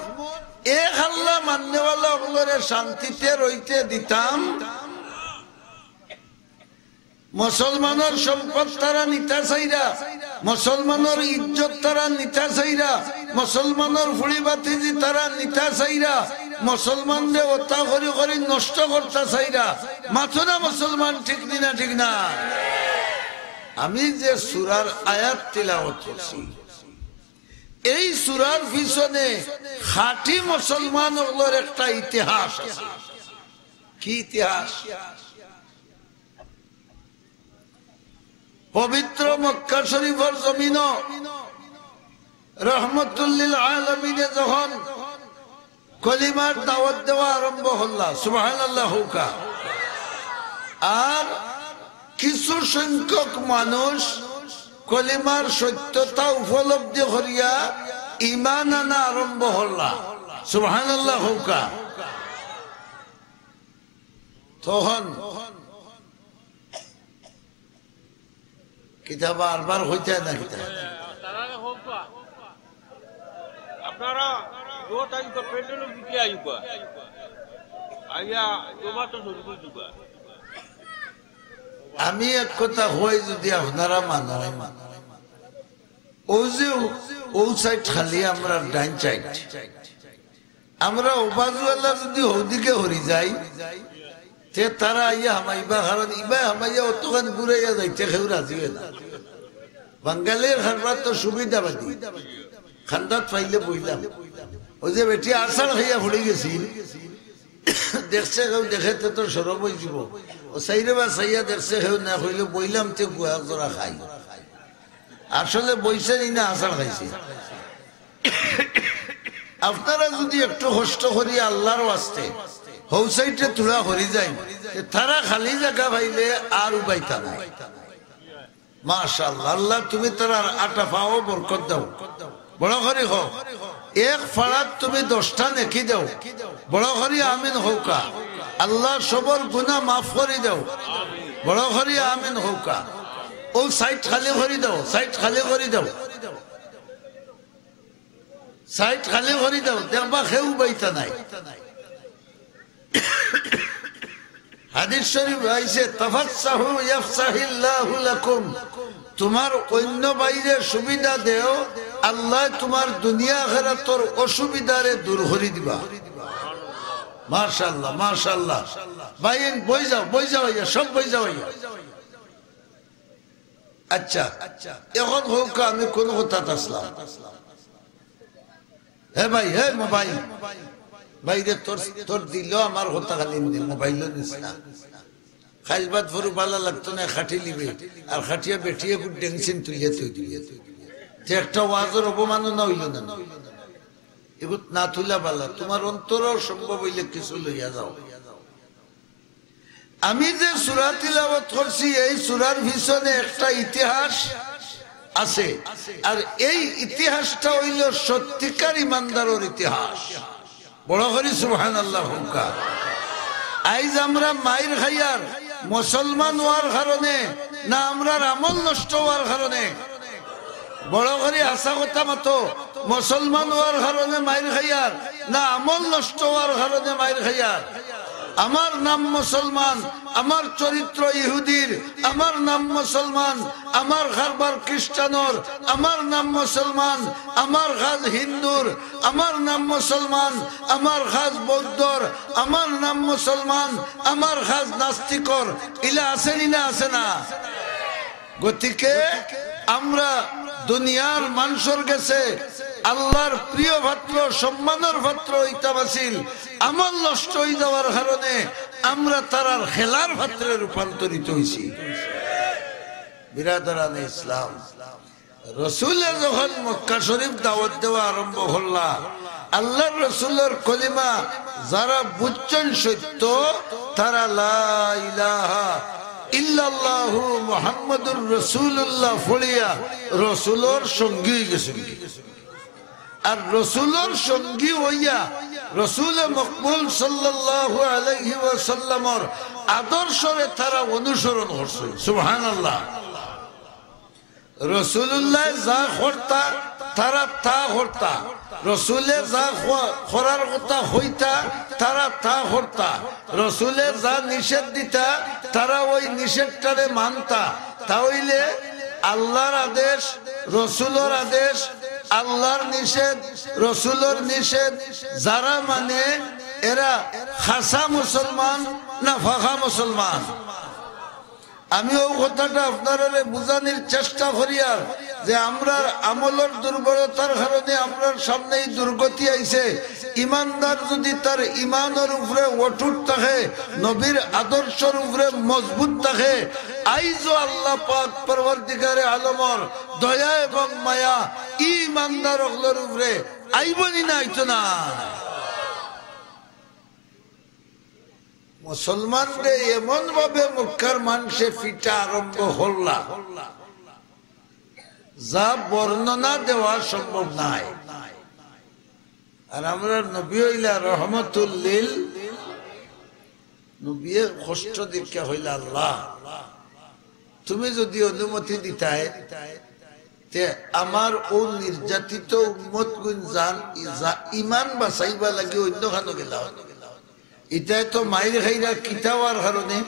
এক আল্লাহ মান্যওয়ালা ওগুলোরে শান্তিতে রইতে দিতাম। মুসলমানের সম্পদ তারা নিতা চাইরা, মুসলমানের ইজ্জত তারা নিতা চাইরা, মুসলমানের ফুড়ি বাতিজি তারা নিতা চাইরা, মুসলমানদের ওতা করি করি নষ্ট করতে চাইরা। মাথো না মুসলমান, ঠিক না? ঠিক না? আমি যে সূরার আয়াত তিলাওয়াত করছি, এই সূরার পিছনে খাঁটি মুসলমানগুলোর একটা ইতিহাস আছে। কি ইতিহাস? পবিত্র মক্কা শরীফের জমিন রহমতুল লিল আলামিনে যখন কলিমার দাওয়াত দেওয়া আরম্ভ হল, সুবহানাল্লাহ, আর কিছু সংখ্যক মানুষ কলিমার সত্যতা উপলব্ধি করিয়া ঈমান আনা আরম্ভ হল, সুবহানাল্লাহ। তখন কিতাব বারবার হইতে না কিতাব আপনারা আমি এক কথা হই, যদি আপনারা মানেন, ও যে ও সাইড খালি আমরা ডাইন সাইড, আমরা ওবাজওয়ালা যদি ওদিকে হরি যাই, তে তারা আইয়া হামাইবা, কারণ ইবা হামাইয়া অতখান ঘুরাইয়া যাইতে কেউ রাজি হয় না। বাঙালির খানবার তো সুবিধাবাদী, খান্দাত পাইলে বইলাম। ওই যে বেটি আষাঢ় খাইয়া ভরে গেছি, দেখছে কেউ দেখে তো সরব হয়ে যাব। ও চাইরে বা চাইয়া দেখছে কেউ না হইলে বইলাম তে গুয়া জোড়া খাই। আসলে বইছে না আষাঢ় খাইছে। আপনারা যদি একটু কষ্ট করি আল্লাহর ওয়াস্তে হৌসাইটে তুলা হরি যায়, তারা খালি জায়গা পাইলে আর উপাইতা নাই। মাশাআল্লাহ, আল্লাহ তুমি তারা আটা পাও, বরকত দাও, বড় করে হোক। এক ফাড়াত তুমি 10টা নেকি দাও, বড় করে আমিন হৌকা। আল্লাহ সবর গুনাহ মাফ করে দাও, বড় করে আমিন হৌকা। ও সাইড খালি করে দাও, সাইড খালি করে দাও, সাইড খালি করে দাও, দেখবা কেউ বাইতা নাই। হাদিস শরীফ আইছে, তাফাসসাহু ইয়াফসাহিল্লাহু লাকুম, তোমার অন্য বাইরে সুবিধা দেও, আল্লাহ তোমার দুনিয়া আখিরাতের অসুবিধারে দূর করে দিবা। মাশাআল্লাহ, মাশাআল্লাহ। বাইন বই যাও, বই যাও, সব বই যাও। আচ্ছা, এখন হোক আমি কোন কথা আসলাম। হে ভাই, হে মোবাইল বাইরে তোর দিল আমার কথা খালি মোবাইল নিস না। খাইলবাদ ফরু ভালো লাগতো না, খাটি লিবে আর খাটিয়া বেঠিয়ে খুব টেনশন তুলিয়া তুই দিলে একটা ওয়াজের অপমানও না হইল না। এগুলো না তুলা পালা, তোমার অন্তর সম্ভব হইলে কিছু লইয়া যাও। আমি যে সূরা তিলাওয়াত করছি এই সূরার পিছনে একটা ইতিহাস আছে, আর এই ইতিহাসটা হইল সত্যিকার ইমানদারের ইতিহাস। বড় করি সুবহানাল্লাহ। আইজ আমরা মাইর খাইয়ার মুসলমান হওয়ার কারণে না আমরার আমল নষ্ট হওয়ার কারণে? বড় করে আশা কথা মতো মুসলমান হওয়ার কারণে মাইর খাইয়ার না আমল নষ্ট হওয়ার কারণে মাইর খাইয়ার? আমার নাম মুসলমান, আমার চরিত্র ইহুদির, আমার নাম মুসলমান, আমার কারবার খ্রিস্টানর, আমার নাম মুসলমান, আমার খাজ হিন্দুর, আমার নাম মুসলমান, আমার খাজ বৌদ্ধর, আমার নাম মুসলমান, আমার খাজ নাস্তিকর, ইলা আসেনি না আসে না? গতিকে আমরা দুনিয়ার মানুষের কাছে আল্লাহর প্রিয় পাত্র, সম্মানের পাত্র হইতে পারছিল, আমল নষ্ট হয়ে যাওয়ার কারণে আমরা তারার খেলার পাত্রে রূপান্তরিত হয়েছি। বিরাদরানে ইসলাম, রসুলের যখন মক্কা শরীফ দাওয়াত দেওয়া আরম্ভ করলা, আল্লাহর রসুলের কলিমা যারা বুঝছেন সত্য, তারা লা ইলাহা ইল্লাল্লাহু মুহাম্মাদুর রাসূলুল্লাহ ফড়িয়া রসুলের সঙ্গী গেছে। আর রসুলের সঙ্গী হইয়া রসুল মকবুল সাল্লাল্লাহু আলাইহি ওয়াসাল্লামের আদর্শরে তারা অনুসরণ করছে। সুবহানাল্লাহ। রসুলুল্লাহ যা করতা তারা তা করতা, রসুলে যা করার কথা হইতা তারা তা করতা, রসুলে যা নিষেধ দিতা তারা ওই নিষেধটারে মানতা। তাহলে আল্লাহর আদেশ, রসুলের আদেশ, আল্লাহর নিষেধ, রসুলের নিষেধ যারা মানে এরা খাসা মুসলমান না ফাঁকা মুসলমান? আমি ও কথাটা আপনারা বুঝানোর চেষ্টা করি, আর যে আমরা আমলের দুর্বলতার কারণে আমরার সামনে দুর্গতি আইছে। ইমানদার যদি তার ইমানের উপরে অটুট থাকে, নবীর আদর্শের উপরে মজবুত থাকে, আইজো আল্লাহ পাক পরবর্তীকারে আলমর দয়া এবং মায়া ইমানদার অগলের উপরে আইবনি না, আইতো না। মুসলমানরে এমন ভাবে মক্কার মানুষে ফিটা আরম্ভ হল্লা যা বর্ণনা দেওয়া সম্ভব নাই। আর আমরা নবী হইলা রহমতুল লিল, নবী কষ্ট দীক্ষা হইলা আল্লাহ তুমি যদি অনুমতি দিতাই তে আমার ও নির্যাতিত উম্মত গুণ জান ইমান বাঁচাইবা লাগে অন্য খানো গেলা। এটাই তো মাইর খাইরা কিতাওয়ার কারণে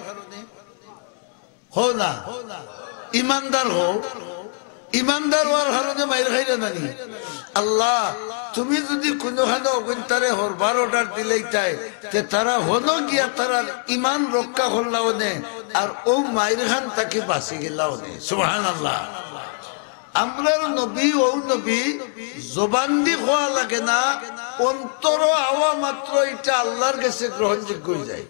হো না, ইমানদার হো, ইমানদার হওয়ার কারণে মাইর খাইরা নানি। আল্লাহ তুমি যদি কোনোখানে অগন্তারে হরবার অর্ডার দিলেই তাই তারা হনো গিয়া তারা ইমান রক্ষা করলাও নে, আর ও মাইর খান তাকে বাঁচি গেলাও নে। সুবহানাল্লাহ। আমরার নবী ও নবী জবান দি খোয়া লাগে না, অন্তর আওয়া মাত্র এটা আল্লাহর কাছে গ্রহণযোগ্য হয়ে যায়।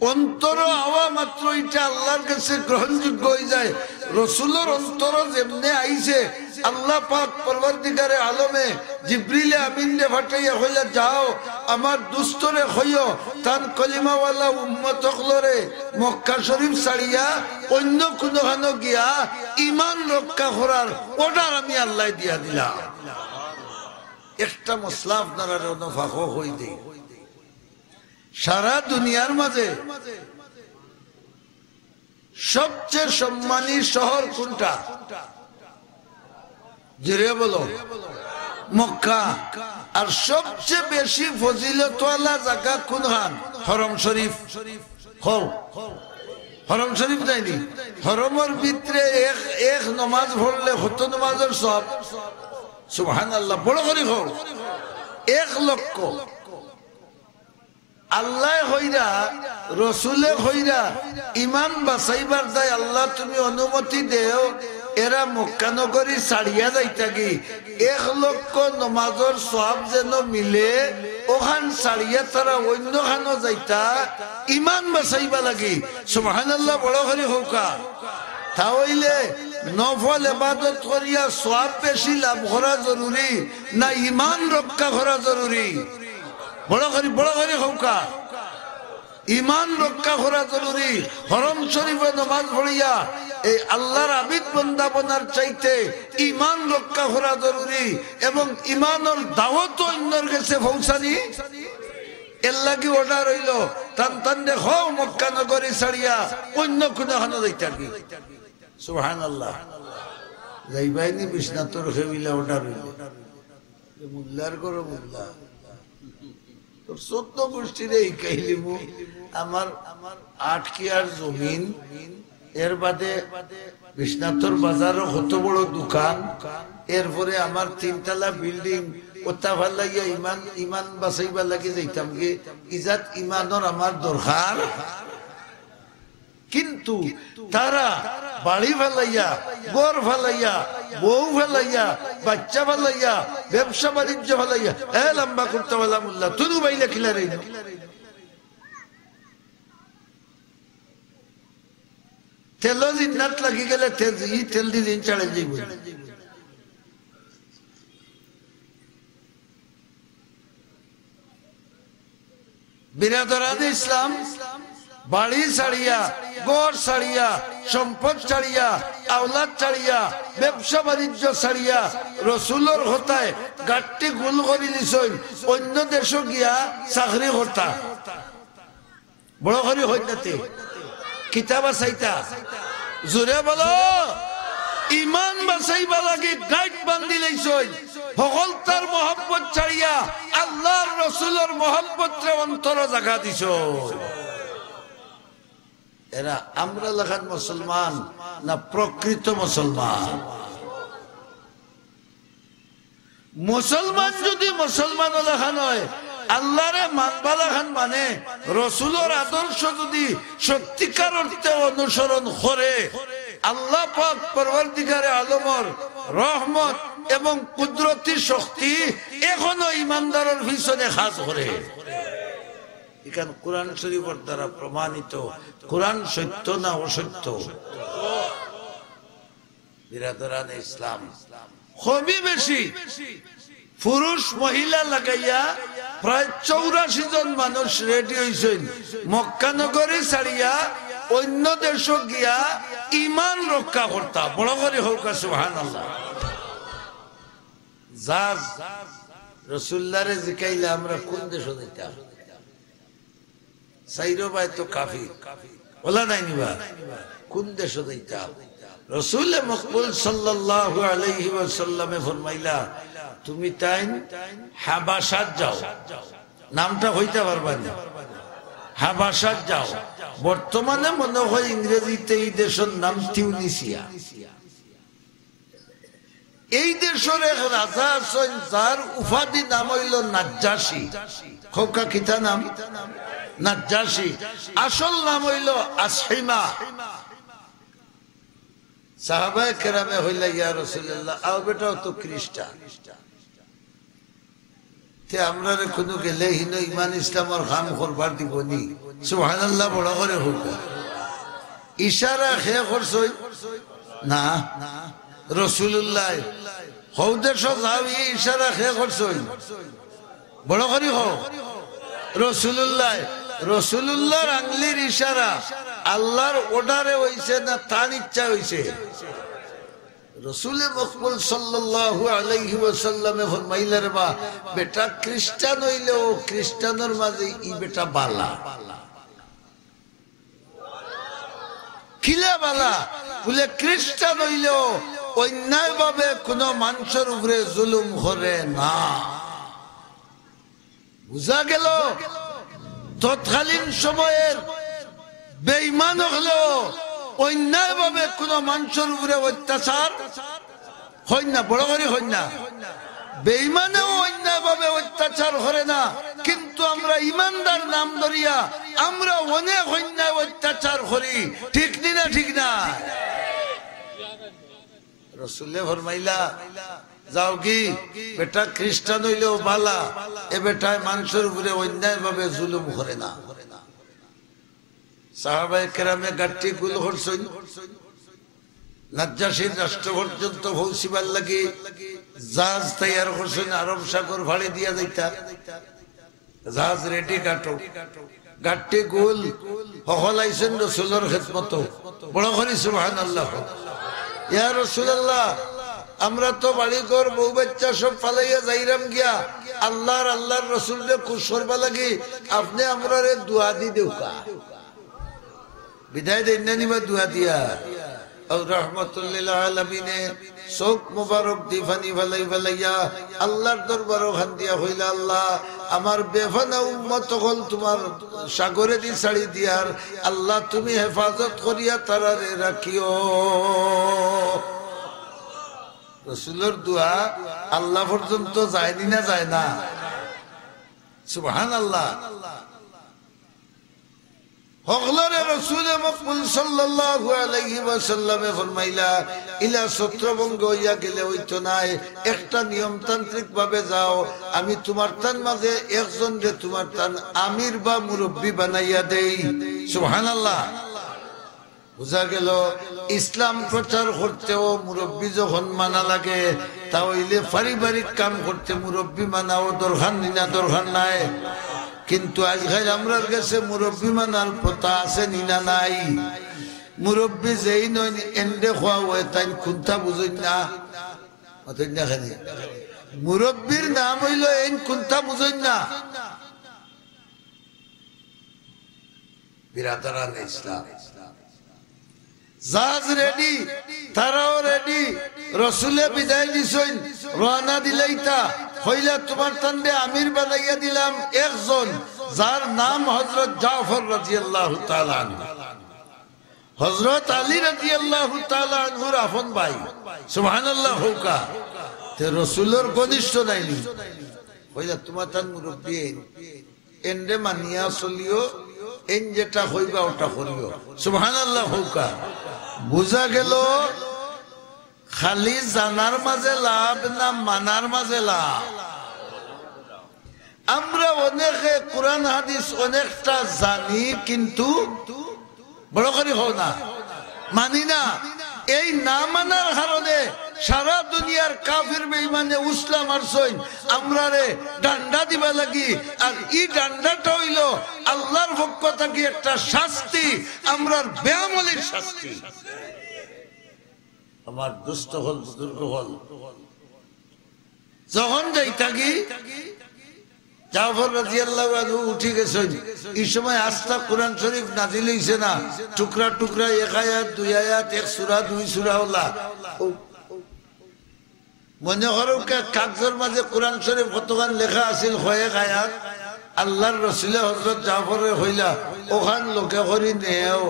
অন্তর আওয়া মাত্র এটা আল্লাহর কাছে গ্রহণযোগ্য হয়ে যায়। রসুলের অন্তর যেমনে আইছে, আল্লাহ পাক পরবর্তীকারে আলমে জিবরিল আমিনে ফাটাইয়া হইলা যাও আমার দুস্তরে হইও তান কলিমাওয়ালা উম্মত হলরে মক্কা শরীফ ছাড়িয়া অন্য কোনখানে গিয়া ইমান রক্ষা করার অর্ডার আমি আল্লাহ দিয়া দিলাম। একটা মশলা আপনারা অনুভব হই দেই, সারা দুনিয়ার মাঝে সবচেয়ে সম্মানী শহর কোনটা? জোরে বলো। মক্কা। আর সবচেয়ে বেশি ফজিলতওয়ালা জায়গা কোনখান? হরম শরীফ। হরম শরীফ যায়নি? হরমের ভিতরে এক নমাজ পড়লে কত নমাজের সব? সুবহানাল্লাহ। বড় করে হোক 1 লক্ষ। আল্লাহ হইরা রসুলে হইরা ইমান বাঁচাইবার দায় আল্লাহ তুমি অনুমতি দেও এরা মক্কা নগরী ছাড়িয়া যাইতা কি 1 লক্ষ নমাজের সওয়াব যেন মিলে ওখান ছাড়িয়া তারা অন্য খানো যাইতা ইমান বাঁচাইবা লাগি সুবহানাল্লাহ বড় করে হোকা তাহলে নফল ইবাদত করিয়া সওয়াব বেশি লাভ করা জরুরি না ইমান রক্ষা করা জরুরি বড় করে হোকা ইমান রক্ষা করা জরুরি হরম শরীফে নামাজ পড়িয়া এই আল্লাহর আবিদ বান্দা বনার চাইতে ইমান রক্ষা করা জরুরি এবং ইমানের দাওয়াত অন্যের কাছে পৌঁছানি এর লাগি অর্ডার হইল টান দেখো মক্কা নগরী ছাড়িয়া অন্য কোনো খানো যাইতে কি সুবহানাল্লাহ যাইবাইনি বিশ্বনাথর খেবিলা অর্ডার হইল মুল্লার করো মুল্লা তোর 14 গোষ্ঠীর এই কাইলিমু আমার 8 কিয়ার জমিন এর বাদে বিশ্বনাথর বাজারও কত বড় দোকান এরপরে আমার 3 তলা বিল্ডিং ওটা ভাল লাগিয়া ইমান বাঁচাইবা লাগি যাইতাম কি ইজাত ইমানর আমার দরকার কিন্তু তারা বাড়ি ফেলাইয়া ঘর ফেলাইয়া বউ ফেলাইয়া বাচ্চা ফেলাইয়া ব্যবসা বাণিজ্য ফেলাইয়া লম্বা করতে বললাম তুই বাইলে খিলা রে তেল জিন্নাত লাগি গেলে তেল দিন চাড়ে যাইব বিরাদরান ইসলাম বাড়ি ছাড়িয়া ঘর ছাড়িয়া সম্পদ ছাড়িয়া আওলাদ ছাড়িয়া ব্যবসা বাণিজ্য ছাড়িয়া রসুলের হতায় গাঠটি গুল করে নিছই অন্য দেশ গিয়া চাকরি করতা বড় করে হইতে কিতাব চাইতা জোরে বলো ইমান বাঁচাইবা লাগে গাইড বান্ধি লাইছই সকল তার মহব্বত ছাড়িয়া আল্লাহর রসুলের মহব্বতরে অন্তর জায়গা দিছ এরা আমরা লেখান মুসলমান না প্রকৃত মুসলমান মুসলমান যদি মুসলমান লেখা নয় আল্লাহরে মানবা লেখান মানে রসুলের আদর্শ যদি সত্যিকার অর্থে অনুসরণ করে আল্লাহ পাক পরওয়ারদিগারে আলমের রহমত এবং কুদরতি শক্তি এখনো ইমানদারের পিছনে কাজ করে এখানে কোরআন শরীফের দ্বারা প্রমাণিত কোরআন সত্য না অসত্য বিরাদরানে ইসলাম কমই বেশি পুরুষ মহিলা লাগাইয়া প্রায় 84 জন মানুষ রেডি হয়েছেন মক্কা নগরী ছাড়িয়া অন্য দেশ গিয়া ইমান রক্ষা করতা বড় করে হোক সুবহানাল্লাহ জাজ রাসূলুল্লাহরে জিকাইলে আমরা কোন দেশে যাইতাম সাইরো ভাই তো কাফি বলা নাই নিবা কোন দেশে যাইতাম রাসূল মকবুল সাল্লাল্লাহু আলাইহি ওয়াসাল্লামে ফরমাইলা তুমি তাই হাবাসাত যাও নামটা হইতে পারবা না হাবাসাত যাও বর্তমানে মনে হয় ইংরেজিতে এই দেশের নাম টিউনিসিয়া এই দেশের এক রাজা আছেন যার উপাধি নাম হইল নাজ্জাশী খোকা কিতা নাম নাজ্জাশী আসল নাম হইল আসহিমা সাহাবায়ে কেরামে হইলা ইয়া রাসূলুল্লাহ আও বেটাও তো খ্রিস্টান তে আমরা কোনো গেলে হিনো ইমান ইসলামের কাম করবার দিবনি সুবহানাল্লাহ বড় করে হোক ইশারা খেয়ে করছই না রাসূলুল্লাহ হৌদেশ যাও এই ইশারা খেয়ে করছই বড় করে হোক রাসূলুল্লাহর আঙ্গুলের ইশারা আল্লাহর অর্ডারে হইছে না তার ইচ্ছা হইছে রাসূল মকবুল সাল্লাল্লাহু আলাইহি ওয়াসাল্লামে ফরমাইলেন বা বেটা খ্রিস্টান হইলেও খ্রিস্টানের মাঝে ই বেটা বালা কিলা বালা বলে খ্রিস্টান হইলেও অন্যায় ভাবে কোন মানুষের উপরে জুলুম করে না বুঝা গেল তৎকালীন সময়ের বেঈমান হলেও অন্যায় ভাবে কোন মানুষের উপরে অত্যাচার হয় না বড় করে হয় না বেঈমানেও অন্যায় ভাবে অত্যাচার করে না কিন্তু আমরা ইমানদার নাম ধরিয়া আমরা অনেক অন্যায় অত্যাচার করি ঠিক না ঠিক না রসুলে ফরমাইলা যাও কি বেটা খ্রিস্টান হইলেও বালা এ বেটায় মানুষের উপরে অন্যায় ভাবে জুলুম করে না। সাহাবায়ে কেরামে গাট্টি গুল করছেন, নাজ্জাশীর রাষ্ট্র পর্যন্ত পৌঁছিবার লাগি জাহাজ তৈয়ার করছেন, আরব সাগর ভাড়ে দিয়া যাইতা। জাহাজ রেডি, কাটো গাট্টি গুল হলাইছেন রসুলের খেদমত। বড় করি সুবহানাল্লাহ। ইয়া রাসূলুল্লাহ, আমরা তো বাড়ি ঘর বউ বাচ্চা সব ফালাইয়া যাইরাম গিয়া আল্লাহর রসুলকে খুশ করবা লাগি, আপনি আমরা দোয়া দি দেউকা বিদায় দেন না নিবা দোয়া দিয়া। রহমতুল্লিল আলামিনে চোখ মুবারক দি ফানি ফালাই ফালাইয়া আল্লাহর দরবার ওখান দিয়া হইলা, আল্লাহ আমার বেফানা উম্মত হল তোমার সাগরে দি ছাড়ি দিয়ার, আল্লাহ তুমি হেফাজত করিয়া তারারে রাখিও। রসুলের দোয়া আল্লাহ পর্যন্ত যায়নি না যায় না? সুবহানাল্লাহ। হগলরে রাসূলে মকবুল সাল্লাল্লাহু আলাইহি ওয়াসাল্লামে ফরমাইলা, ইলা ছত্রভঙ্গ হইয়া গেলে হইতো নাই, একটা নিয়মতান্ত্রিক ভাবে যাও, আমি তোমার তান মাঝে একজন রে তোমার তান আমির বা মুরব্বী বানাইয়া দেই। সুবহানাল্লাহ। বুঝা গেল ইসলাম প্রচার করতেও মুরব্বী যখন মানা লাগে, তাহলে পারিবারিক কাম করতে মুরব্বী মানাও দরকার নিনা দরকার নাই। কিন্তু আজকাল আমরার কাছে মুরব্বী মানার প্রথা আছে নিনা নাই? মুরব্বী যেই নয় এন্ডে খোয়া হয় তাই কোনটা বুঝই না। মুরব্বীর নাম হইল এন কোনটা বুঝই না। বিরাদারান ইসলাম, জাহাজ রেডি, তারাও রেডি, রসুলে বিদায় দিছেন, রওনা দিলাইতা হইলা তোমার তান্ডে আমির বানাইয়া দিলাম একজন, যার নাম হযরত জাফর রাদিয়াল্লাহু তাআলা আনহু। হযরত আলী রাদিয়াল্লাহু তাআলা আনহুর আপন ভাই। সুবহানাল্লাহ। হোকা তে রসুলের ঘনিষ্ঠ নাইলি হইলা তোমার তান মুরব্বী এন্ডে মানিয়া চলিও, এন যেটা হইবা ওটা করিও। সুবহানাল্লাহ। হোকা বুঝা গেল খালি জানার মাঝে লাভ না মানার মাঝে লাভ। আমরা অনেকে কোরআন হাদিস অনেকটা জানি, কিন্তু বড় করে হও না, মানি না। এই না মানার কারণে সারা দুনিয়ার কাফির বেঈমানে উসলা মারছইন আমরা রে ডান্ডা দিবা লাগি। আর এই ডান্ডাটা হইল আল্লাহর পক্ষ থেকে একটা শাস্তি, আমরার বেআমলির শাস্তি। আমার দুষ্ট হল বুজুর্গ হল যখন যাই থাকি, জাফর রাদিয়াল্লাহু আনহু উঠে গেছেন, এই সময় আস্থা কোরআন শরীফ নাজিল হইছে না, টুকরা টুকরা এক আয়াত দুই আয়াত, এক সূরা দুই সূরা হলা। মনে করো কাগজের মাঝে কোরআন শরীফ কতখান লেখা আছিল, কয়েক আয়াত। আল্লাহর রসুলে হযরত জাফরের হইলা ওখান লোকে করি নেও,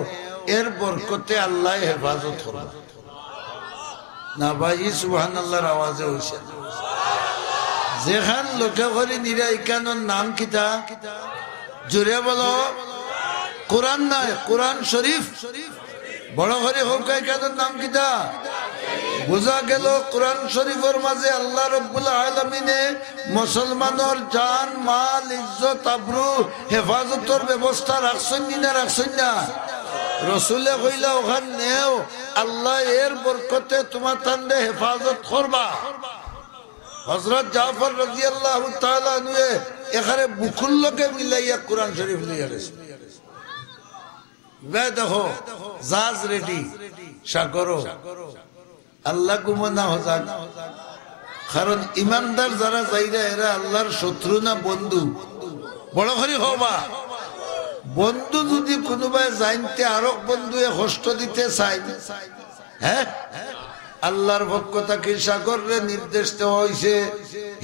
এর বরকতে আল্লাহ হেফাজত করবে না ভাই। সুবহানাল্লাহর আওয়াজে হইছে যেখান লোকে করি নিরা ইকানোর নাম কিতা জোরে বলো? কোরআন নাই, কোরআন শরীফ। বড় করে হোক ইকানোর নাম কিতা? বুঝা গেল কোরআন শরীফের মাঝে আল্লাহ রাব্বুল আলামিনে মুসলমানের জান মাল ইজ্জত আবরু হেফাজতের ব্যবস্থা রাখছেন না রাখছেন না? রসুলে কইলা ওখান নেও, আল্লাহ এর বরকতে তোমার তান্ডে হেফাজত করবা। হযরত জাফর রাদিয়াল্লাহু তাআলা আনহু এখানে বুকুল্লকে মিলাইয়া কোরআন শরীফ লইয়া গেছে। দেখো জাহাজ রেডি, সাগরো আল্লাহ গুমনা হজাক। কারণ ইমানদার যারা যাইরা এরা আল্লাহর শত্রু না বন্ধু? বড় করে হবা। বন্ধু যদি কোনোবাই জানতে আরো বন্ধুয়ে কষ্ট দিতে চাই, হ্যাঁ, আল্লাহর পক্ষ থেকে সাগরে নির্দেশ দেওয়া হয়েছে,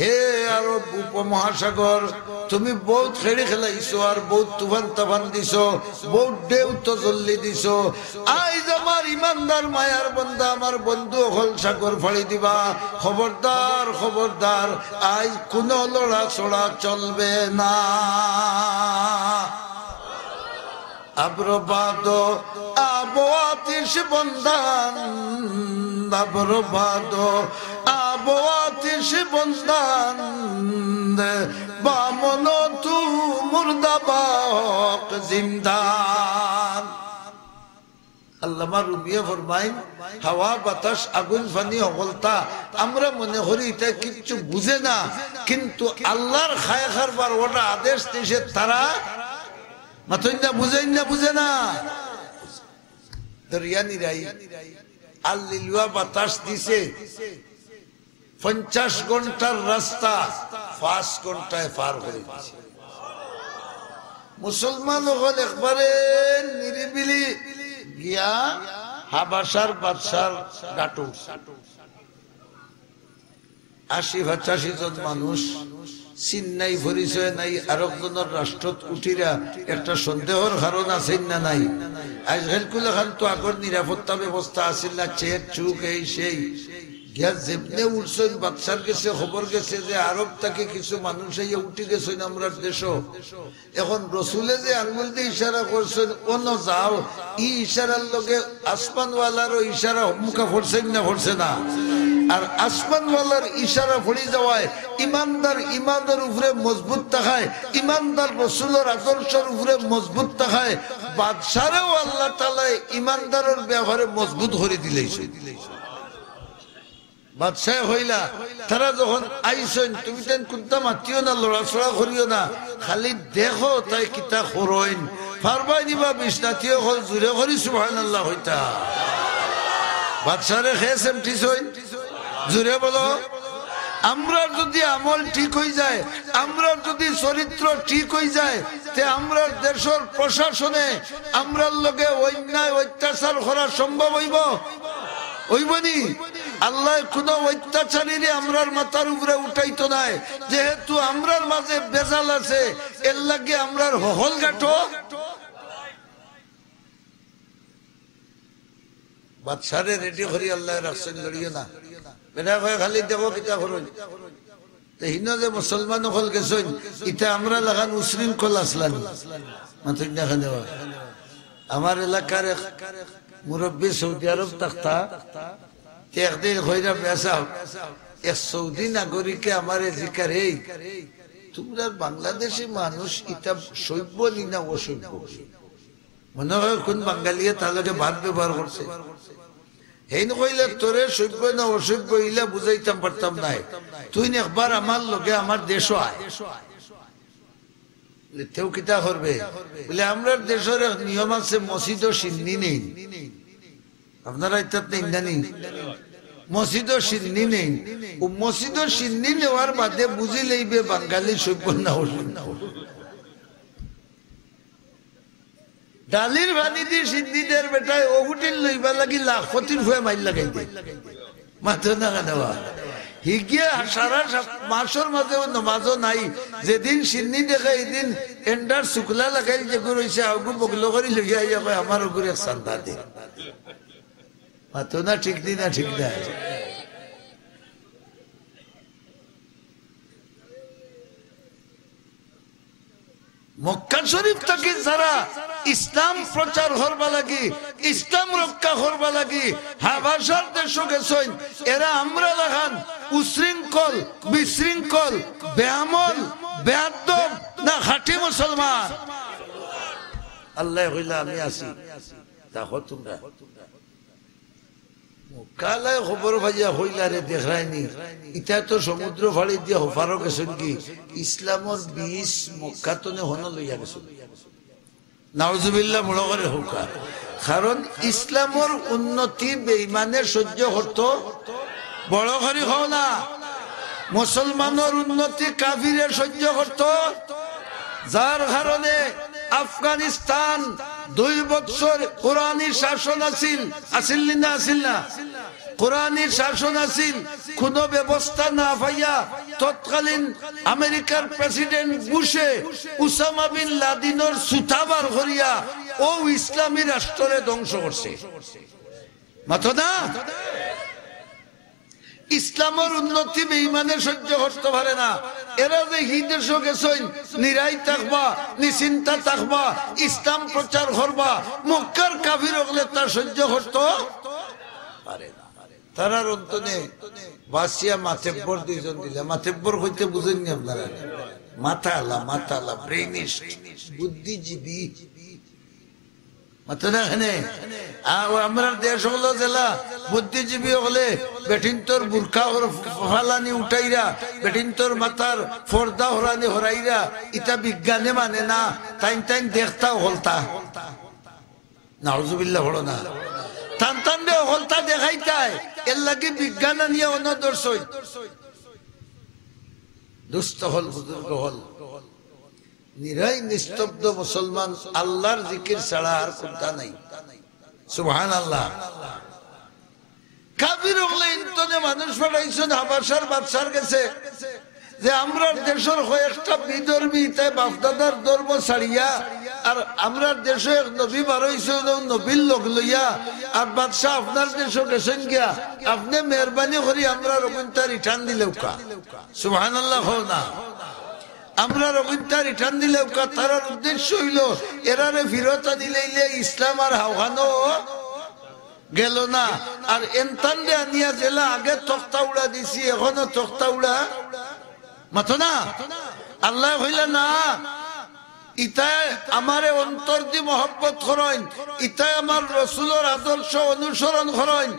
হে আরব উপমহাসাগর, তুমি বহুত খেড়ে খেলাইছো আর বহুত তুফান তাফান দিছো, বহুত ঢেউ তো জল্লি দিছো। আজ আমার ইমানদার মায়ার বন্ধা আমার বন্ধু হল সাগর ফাড়ি দিবা। খবরদার খবরদার, আজ কোন লড়া চড়া চলবে না। আব্রবাদ আবো আতিশ বন্ধান বান্দা বরবাদ আবো আতিশ বন্দান বামন তু মুর্দাবাক জিন্দান। আল্লামা রুমিয়া ফরমাইন হাওয়া বাতাস আগুন পানি হগলতা আমরা মনে করি এটা কিচ্ছু বুঝে না, কিন্তু আল্লাহর খায় খারবার ওটা আদেশ নিষেধ তারা মাথইন না বুঝেন না, বুঝে না। দরিয়ানিরাই আল্লিলুয়া বাতাস দিছে 50 ঘন্টার রাস্তা 5 ঘন্টায় পার করে দিছে। মুসলমান হল একবারে নিরিবিলি গিয়া হাবাসার বাদশার গাটু 80-85 জন মানুষ চিন নাই, পরিচয় নাই, আর একজনের রাষ্ট্রত উঠিরা একটা সন্দেহর কারণ আছে না নাই। আজকাল কুলে খান তো আগর নিরাপত্তা ব্যবস্থা আছিল না, চেক চুক এই সেই গিয়া যেমনে উঠছেন বাদশার গেছে খবর গেছে যে আরব থেকে কিছু মানুষ উঠে গেছেন আমরা দেশ। এখন রসুলে যে আঙ্গুল দিয়ে ইশারা করছেন অন যাও, ই ইশারার লগে আসমানওয়ালারও ইশারা মুখা পড়ছেন না, পড়ছে না। আর আসমানওয়ালার ইশারা পড়ে যাওয়ায় ইমানদার ইমানের উপরে মজবুত থাকায়, ইমানদার রসুলের আদর্শের উপরে মজবুত থাকায় বাদশারেও আল্লাহ তাআলা ইমানদারের ব্যাপারে মজবুত করে দিলেছে। বাদশাহ হইলা তারা যখন আইসেন তুমি তেন কুদ্দা মাতিও না, লড়াচড়া করিও না, খালি দেখো তাই কিতা করইন পারবাই নিবা বিষ্ণাতিও হল জুড়ে করি সুবহানাল্লাহ হইতা। বাদশারে খেয়েছেন ঠিক হইন জুড়ে বলো। আমরা যদি আমল ঠিক হয়ে যায়, আমরা যদি চরিত্র ঠিক হয়ে যায়, তে আমরা দেশের প্রশাসনে আমরার লগে অন্যায় অত্যাচার করা সম্ভব হইব? হইবনি। আল্লাহ কোন অত্যাচারীরে আমরার মাথার উপরে উঠাইতো নাই, যেহেতু আমরার মাঝে বেজাল আছে এর লাগে আমরার হল গাটো। বাদশারে রেডি করি আল্লাহ রাখছেন, লড়িও না বেটা কয়ে খালি দেখো কিতা করুন। হিন যে মুসলমান হল গেছেন ইটা আমরা লাগান উশৃঙ্খল আসলাম মাথুর দেখা দেওয়া। আমার এলাকার মুরব্বী সৌদি আরব থাকতা, একদিন হইরা বেসা এক সৌদি নাগরিকে আমার জিকার, এই তোমরা বাংলাদেশি মানুষ এটা সভ্য নি না অসভ্য? মনে হয় কোন বাঙালিয়ে তাহলে ভাত ব্যবহার করছে। হেন কইলে তোরে সভ্য না অসভ্য ইলা বুঝাইতাম পারতাম নাই, তুই একবার আমার লগে আমার দেশ আয়। তেও কিতা করবে বলে আমরা দেশের নিয়ম আছে মসজিদ ও সিন্নি নেই, আপনারা ইত্যাদ নেই জানি মসজিদ ও সিন্নি নেই। ও মসজিদ ও সিন্নি নেওয়ার বাদে বুঝি লইবে বাঙালি সভ্য না অসভ্য। ডালির ভানি দিয়ে সিন্নিদের বেটায় ওগুটির লইবা লাগি লাখপতির ভুয়ে মাইল লাগাই দে মাত্র না নেওয়া হিগিয়া সারা মাসের মাঝে নমাজও নাই। যেদিন সিন্নি দেখে এদিন এন্ডার শুক্লা লাগাই যে রয়েছে আগু বগলো করে লইয়া ইয়া কয় আমার ওগুলো এক চান্দা দে মাত্র না। ঠিক দি না ঠিক না। মক্কা শরীফ থেকে যারা ইসলাম প্রচার করবা লাগি, ইসলাম রক্ষা করবা লাগি হাবাসার দেশ গেছেন, এরা আমরা লাগান উশৃঙ্খল বিশৃঙ্খল বেআমল বেয়াদব না খাঁটি মুসলমান? আল্লাহ হইলা আমি আছি দেখো তোমরা কালায় খবর ভাইয়া হইলারে দেখায়নি। ইটা তো সমুদ্র ফাড়ি দিয়ে হফারও গেছেন কি ইসলামর বীজ মক্কাতনে হন লইয়া গেছেন নাউজুবিল্লাহ মুড় করে হোকা। কারণ ইসলামর উন্নতি বেঈমানের সহ্য করত বড় করে হও না, মুসলমানের উন্নতি কাফিরে সহ্য করত। যার কারণে আফগানিস্তান 2 বছর কোরআনী শাসন আসিল না আসিল না? কোরআনী শাসন আসিল। কোন ব্যবস্থা না পাইয়া তৎকালীন আমেরিকার প্রেসিডেন্ট বুশে উসামা বিন লাদেনের সুতাবার করিয়া ও ইসলামী রাষ্ট্রে ধ্বংস করছে মাথো না। ইসলামের উন্নতি বেঈমানে সহ্য করতে পারে না। এরা যে হিদেশ গেছেন নিরাই থাকবা নিশ্চিন্তা থাকবা ইসলাম প্রচার করবা, মক্কার কাফির হলে তার সহ্য করতে পারে না। তারার অন্তনে বাসিয়া মাতেব্বর দুইজন দিলে। মাতেব্বর হইতে বুঝেননি আপনারা? মাতালা ব্রেইনিস্ট, বুদ্ধিজীবী। আমরা দেশ হলো জেলা বুদ্ধিজীবী হলে বেটিন তোর বুরখা ফালানি উঠাইরা, বেটিন তোর মাথার ফর্দা হরানি হরাইরা, ইটা বিজ্ঞানে মানে না। তাইন দেখতাও হলতা নাউজুবিল্লাহ হলো না, টান হলতা দেখাইতাই। এর লাগে বিজ্ঞান নিয়ে অনদর্শ দুস্থ হল, বুজুর্গ হল। নিরাই নিস্তব্ধ মুসলমান, আল্লাহর জিকির ছাড়া আর কোনটা নাই। সুবহানাল্লাহ। কাফির হলে ইন্তনে মানুষ পাঠাইছেন হাবাসার বাদশার কাছে যে আমরা দেশের কয়েকটা বিধর্মী তাই বাপদাদার ধর্ম ছাড়িয়া আর আমরা দেশে এক নবী বারইছে, নবীর লোক লইয়া আর বাদশাহ আপনার দেশে গেছেন গিয়া, আপনি মেহরবানি করি আমরা রবীন্দ্র রিটার্ন দিলেও কা। সুবহানাল্লাহ হও না। আমরা রবীন্দ্র রিটার্ন দিলেও কা। তার উদ্দেশ্য হইল এরারে ফিরত দিলে ইসলাম আর হাওয়ানো গেল না। আর এনতান্ডে আনিয়া জেলা আগে তক্তা উড়া দিছি, এখনো তক্তা উড়া মাথো না। আল্লাহ হইলে না, ইতায় আমারে অন্তর দি মহব্বত করেন, ইতায় আমার রসুলের আদর্শ অনুসরণ করেন।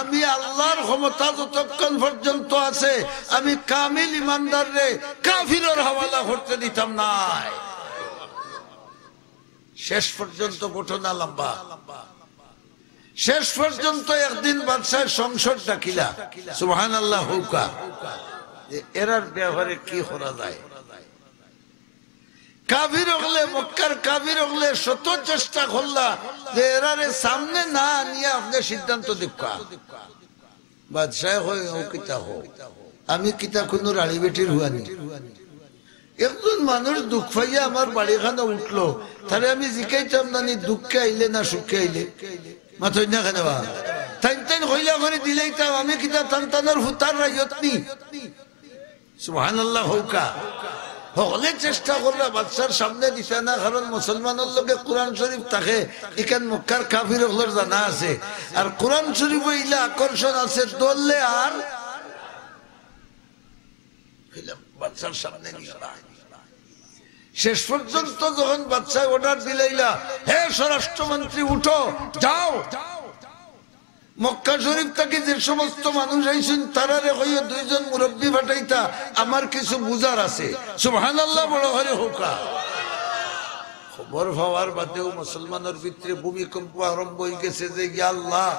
আমি আল্লাহর ক্ষমতা যতক্ষণ পর্যন্ত আছে আমি কামিল ইমানদার রে কাফিরের হাওয়ালা করতে দিতাম না। শেষ পর্যন্ত ঘটনা লম্বা। শেষ পর্যন্ত একদিন বাদশাহ সংসদ ডাকিলা। সুবহানাল্লাহ হুকা। এরার ব্যবহারে কি করা যায়? কাফির হলে, মক্কার কাফির হলে শত চেষ্টা করলা যে এরারে সামনে না নিয়ে আপনি সিদ্ধান্ত দিকা। বাদশাহ হই ও কিতা হো, আমি কিতা কোনো রাড়ি বেটির হুয়ানি। একজন মানুষ দুঃখ পাইয়া আমার বাড়িখানে উঠলো, তাহলে আমি জিকাইতাম না দুঃখে আইলে না সুখে আইলে মাথা না কেন তাই হইলা করে দিলেইতাম আমি কিতা টানটানোর হুতার রাইত নি। সুবহানাল্লাহ হৌকা। হলে চেষ্টা করলে বাদশার সামনে দিছে না, কারণ মুসলমানের লোকে কোরআন শরীফ থাকে, এখান মক্কার কাফির হলোর জানা আছে। আর কোরআন শরীফ ইলা আকর্ষণ আছে, দললে আর বাদশার সামনে শেষ পর্যন্ত যখন বাদশাহ অর্ডার দিলাইলা, হে স্বরাষ্ট্রমন্ত্রী উঠো যাও, মক্কা শরীফ থেকে যে সমস্ত মানুষ আইছেন তারারে কইয়া দুইজন মুরব্বী পাঠাইতা, আমার কিছু বুঝার আছে। সুবহানাল্লাহ বড় হরে হোকা। খবর পাওয়ার বাদেও মুসলমানের ভিতরে ভূমিকম্প আরম্ভ হয়ে গেছে যে ইয়া আল্লাহ,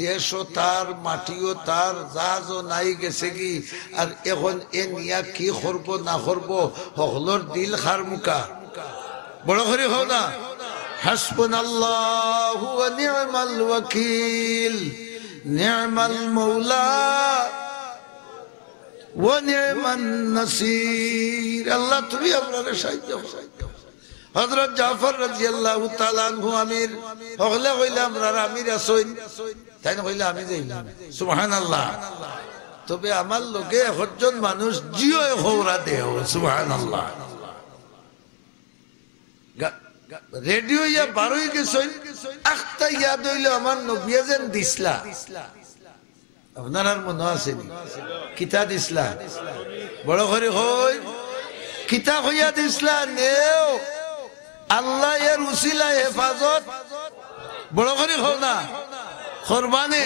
দেশও তার, মাটিও তার, জাহাজও নাই গেছে কি, আর এখন এ নিয়া কি করব না করব, হকলর দিল খার মুকা। বড় করে হও না। হাসবুনাল্লাহু ওয়া নি'মাল ওয়াকিল, নি'মাল মাওলা ওয়া নি'মান নাসির। আল্লাহ তুমি আপনাদের সাহায্য করো। হযরত জাফর রাদিয়াল্লাহু তাআলা আনহু আমির হলে হইলে আমরা আমির আসইন, তাই না হইলে আমি যাই। সুবহানাল্লাহ। তবে আমার লোকে একজন মানুষ জিও হৌরা দেও। সুবহানাল্লাহ। রেডিও ইয়া বারোই গেছেন, একটা ইয়াদ হইল আমার নবী যেন দিসলা। আপনার আর মনে আছে কিতা দিসলা? বড় করে হই কিতা হইয়া দিসলা নেও, আল্লাহ এর উসিলায় হেফাজত বড় করে হও না কোরবানে।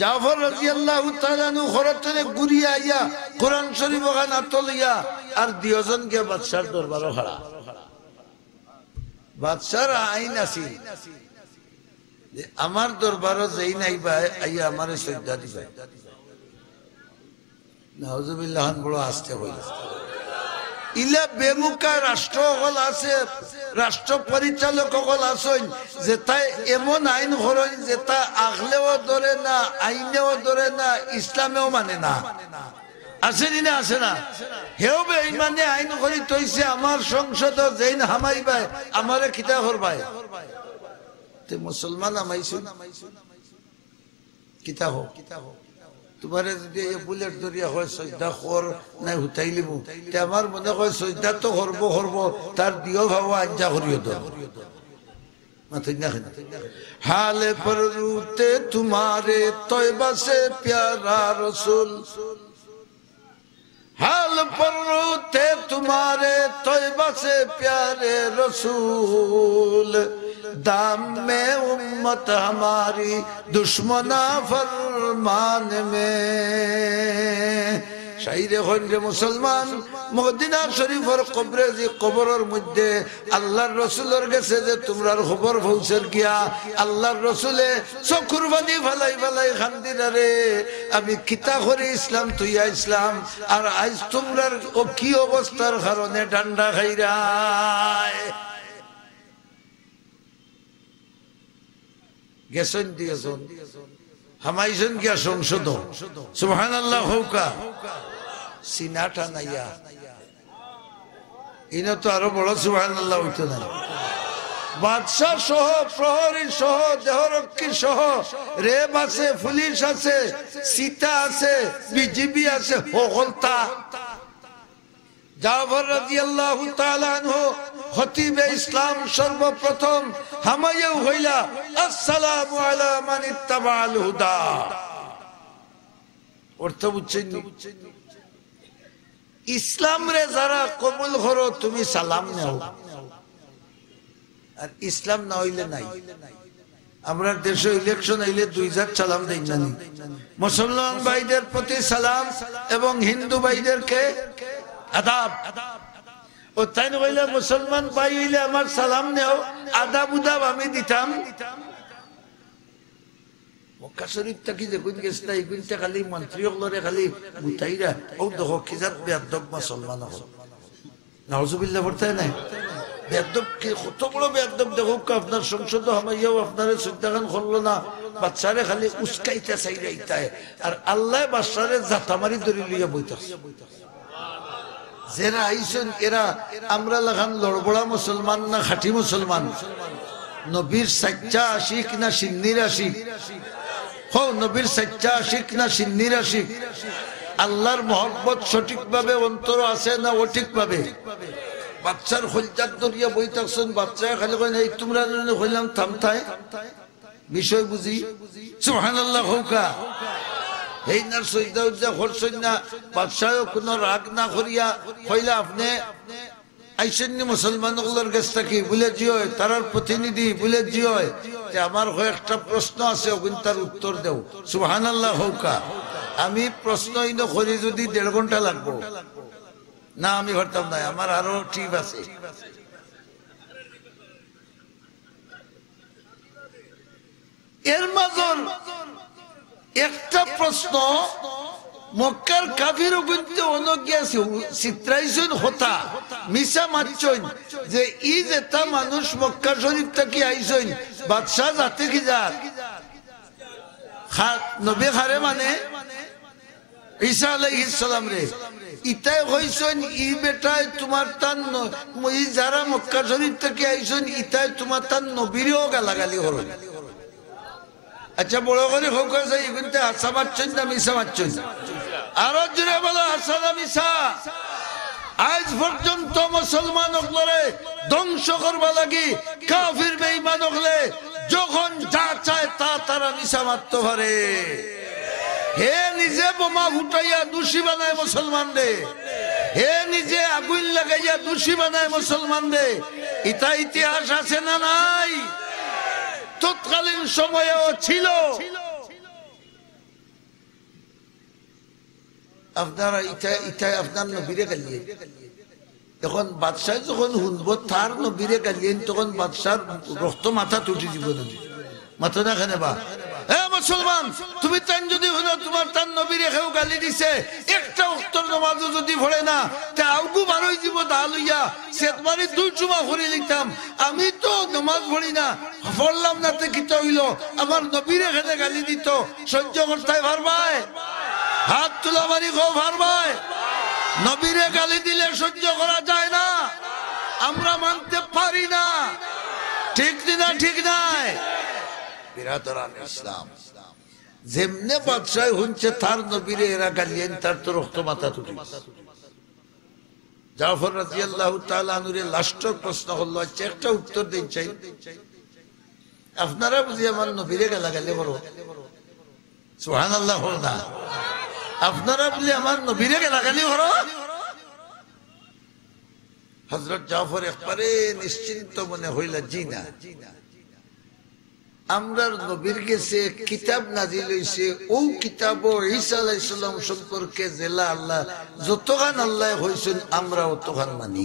জাফর রাদিয়াল্লাহু তাআলা নু খরতনে গুরিয়া আইয়া কোরআন শরীফ ওখানে আতলিয়া আর দিয়জন কে বাদশার দরবারে খড়া। বাদশার আইন আছে যে আমার দরবারে যেই নাই ভাই আইয়া আমারে সজ্জা দিবে। নাউজুবিল্লাহ বড় আসতে হইল। ইলা বেমুকা রাষ্ট্র হল আছে, রাষ্ট্র পরিচালক হল আছেন যে তাই এমন আইন করেন যে তা আগলেও ধরে না, আইনেও ধরে না, ইসলামেও মানে না। আসেনি না? আসে না? হেও বেঈমানে আইন করি তৈছে আমার সংসদ যেইন হামাইবাই আমারে খিতা করবাই। তে মুসলমান আমাইছো কিতা হো, তোমারে যদি বুলেট ধরিয়া হয় সজদা কর নাই হুতাই লিবো, তে আমার মনে হয় সজদা তো করবো তার দিও ভাবো আঞ্জা করিও তো। हाल पर रूते तुम्हारे तौबा से प्यारा रसूल, हाल पर रूते तुम्हारे तौबा से प्यारे रसूल, दाम में उम्मत हमारी दुश्मना फरमान में। শাইরে হইলে মুসলমান মদিনা শরীফের কবরে যে কবরের মধ্যে আল্লাহর রাসূলের কাছে যে তোমরার খবর পৌঁছের গিয়া আল্লাহর রাসূলে চকুর পানি ফেলাই ফেলাই কান্দিনা রে, আমি কিতা করে ইসলাম তুইয়া ইসলাম, আর আজ তোমরার ও কি অবস্থার কারণে ডান্ডা খাইরায় গেছেন দিয়েছেন হামাইছেন গিয়া সংসদ। সুবহানাল্লাহ হৌকা সিনাটা নাইয়া ইনা তো আরো বড় সুবহানাল্লাহ হইতো না। বাদশা সহ প্রহরী সহ দেহরক্ষী সহ রেব আছে, পুলিশ আছে, সীতা আছে, বিজিবি আছে, হলতা। জাফর রাদিয়াল্লাহু তাআলা আনহু খতিবে ইসলাম সর্বপ্রথম হামাইয়া হইলা আসসালামু আলা মান ইত্তাবাল হুদা। অর্থ বুঝছেন? ইসলাম রে যারা কবুল করো তুমি সালাম নাও, আর ইসলাম না হইলে নাই। আমরা দেশে ইলেকশন হইলে 2000 সালাম দেই না। মুসলমান ভাইদের প্রতি সালাম এবং হিন্দু ভাইদেরকে আদাব। ও তাই নইলে মুসলমান ভাই হইলে আমার সালাম নেও, আদাব উদাব আমি দিতাম। মক্কা শরীফ থাকি দেখুন গেছে না, এগুনটা খালি মন্ত্রী হলরে খালি বুতাইরা ও দেখো কি জাত বেয়াদব মুসলমান হল। নাউজুবিল্লাহ পড়তে নাই বেয়াদব কি কত বড় বেয়াদব দেখো। আপনার সংসদ হামাইয়াও আপনারে চিন্তাগান করলো না, বাচ্চারে খালি উস্কাইতে চাইরাইতায়, আর আল্লাহ বাচ্চারে জাতামারি ধরে লইয়া বইতাছে। যারা আইসেন এরা আমরা লাগান লড়বড়া মুসলমান না খাঁটি মুসলমান? নবীর সাচ্চা আশিক না সিন্নির আশিক? হো নবীর সাচ্চা আশিক না সিন্নির আশিক? আল্লাহর মহব্বত সঠিক ভাবে অন্তর আছে না অঠিক ভাবে? বাচ্চার হলজাত দরিয়া বই থাকছেন, বাচ্চা খালি কই এই তোমরা হইলাম থামতায় বিষয় বুঝি। সুবহানাল্লাহ হৌকা এই না সজদা উজ্জা করছেন না, বাদশাহ কোনো রাগ না করিয়া হইলা আপনি আইসেন মুসলমানগুলোর কাছ থেকে বলে জিয় তার প্রতিনিধি বলে জিয় যে আমার একটা প্রশ্ন আছে ওগুন তার উত্তর দেও। সুবহানাল্লাহ হৌকা আমি প্রশ্ন ইনো করি যদি 1.5 ঘন্টা লাগবো না, আমি করতাম না, আমার আরো ঠিক আছে। এর মাজর একটা প্রশ্ন মক্কার কাফির গুনতে অনজ্ঞাছে চিত্রাইছেন হতা মিশা মারছেন যে ই যেটা মানুষ মক্কা শরীফ থেকে আইছেন বাদশাহ যাতে কি যার নবী খারে মানে ঈসা আলাইহিস সালাম রে ইতাই হইছেন ই বেটায় তোমার তান ই যারা মক্কা শরীফ থেকে আইছেন ইতাই তোমার তান নবীরও গালাগালি হলো। আচ্ছা বড় করে হোক এগুনতে হাসা মারছেন না মিশা মারছেন? আরো জুড়ে বলো হাসা না মিশা? আজ পর্যন্ত মুসলমান হলে ধ্বংস করবা লাগি কাফির বেঈমান হলে যখন যা চায় তা তারা মিশা মারতে পারে। হে নিজে বোমা ফুটাইয়া দোষী বানায় মুসলমান রে, হে নিজে আগুন লাগাইয়া দোষী বানায় মুসলমান রে। ইতা ইতিহাস আছে না নাই? তৎকালীন সময়েও ছিল। আপনারা ইটাই আপনার নবীরে গালিয়ে এখন বাদশাহ যখন শুনব তার নবীরে গালিয়েন তখন বাদশার রক্ত মাথা তুটি দিব না, মাথা না খানে বা মুসলমান তুমি তাই যদি শুনো তোমার তার নবীরে কেউ গালি দিছে একটা উত্তর নামাজও যদি ভরে না তা আউগু বারোই দিব দা লইয়া সেতমারি 2 চুমা ভরে লিখতাম। আমি তো নামাজ ভরি না পড়লাম না তে কি হইল আমার নবীরে খেতে গালি দিত সহ্য করতে পারবাই? হাত তুলা মারি গো পারবাই? নবীরে গালি দিলে সহ্য করা যায় না, আমরা মানতে পারি না। ঠিক না? ঠিক নাই? বিরাদরান ইসলাম যেমনে বাদশাহ হচ্ছে তার নবীরে এরা গালিয়েন তার তো রক্ত মাথা তুটি। জাফর রাদিয়াল্লাহু তাআলা আনহুর লাস্টের প্রশ্ন হলো, আচ্ছা একটা উত্তর দিন চাই, আপনারা বুঝি আমার নবীরে গালাগালি করো, সুবহানাল্লাহ না? আপনারা বলি আমার নবীরে গালাগালি করো। হযরত জাফর একবারে নিশ্চিন্ত মনে হইলা, জি না, আমরার নবীর কাছে কিতাব নাজিল হইছে, ও কিতাব ঈসা আলাইহিস সালাম সম্পর্কে জেলা আল্লাহ যতখান আল্লাহ হইছেন আমরা অতখান মানি।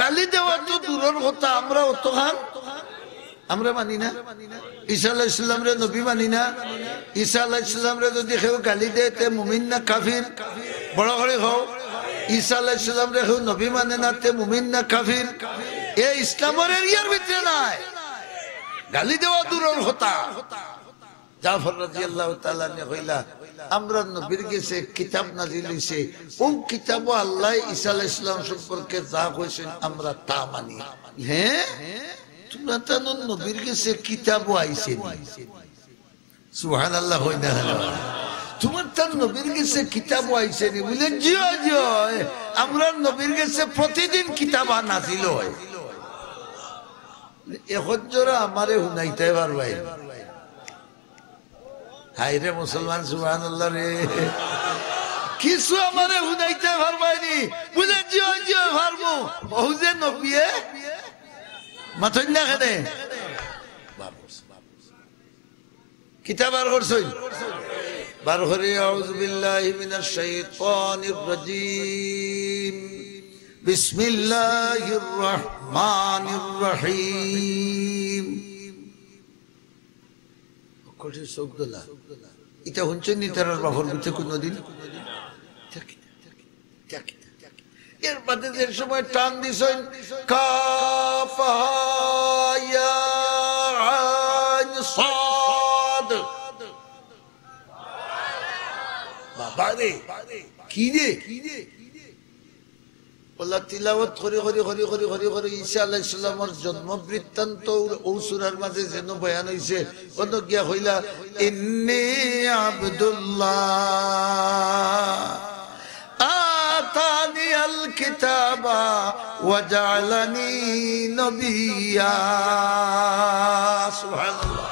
গালি দেওয়া তো দূরের কথা, আমরা অতখান আমরা মানি না। ঈসা আলাইহিস সালাম রে নবী মানি না। ঈসা আলাইহিস সালাম রে যদি কেউ গালি দেয় তে মুমিন না কাফির? বড় করে হও। ঈসা আলাইহিস সালাম রে কেউ নবী মানে না তে মুমিন না কাফির? এই ইসলামের এরিয়ার ভিতরে নাই, গালি দেওয়া দূরের কথা। জাফর রাদিয়াল্লাহু তাআলা নে কইলা, আমরা নবীর কাছে কিতাব নাজিল হইছে, ও কিতাব আল্লাহ ঈসা আলাইহিস সালাম সম্পর্কে যা কইছেন আমরা তা মানি। হ্যাঁ, তোমরা তো নবীর কাছে কিতাব আইছে নি, সুবহানাল্লাহ হয় না? তোমার তার নবীর কাছে কিতাব আইছে নি বলে জিও জিও, আমরা নবীর কাছে প্রতিদিন কিতাব নাজিল হয়। এখন জোরা আমারে হুনাইতে পারবাই। হাই রে মুসলমান, সুবহানাল্লাহ রে, কিছু আমারে হুনাইতে পারবাইনি বুঝে জিও জিও পারবো। বহু যে নবিয়ে মাথন না খেতে কিতাব আর করছই বার করে, আউযু বিল্লাহি মিনাশ শাইতানির রাজীম, বিসমিল্লাহির রহমানির রহিম। কোটি শব্দলা এটা হচ্ছেন নি তার বাফর বুঝতে কোনদিন। এর বাদে যে সময় টান দিছেন কাফ ইয়া আইন সাদ, বাবা রে কি রে বলা তিলাওয়াত করে করে করে করে করে করে ঈসা আলাইহিস সালামের জন্ম বৃত্তান্ত ও সূরার মাঝে যেন বয়ান হইছে। কত গিয়া হইলা, ইন্নী আব্দুল্লাহ আতানিয়াল কিতাবা ওয়া জাআলানি নবিয়্যা, সুবহানাল্লাহ।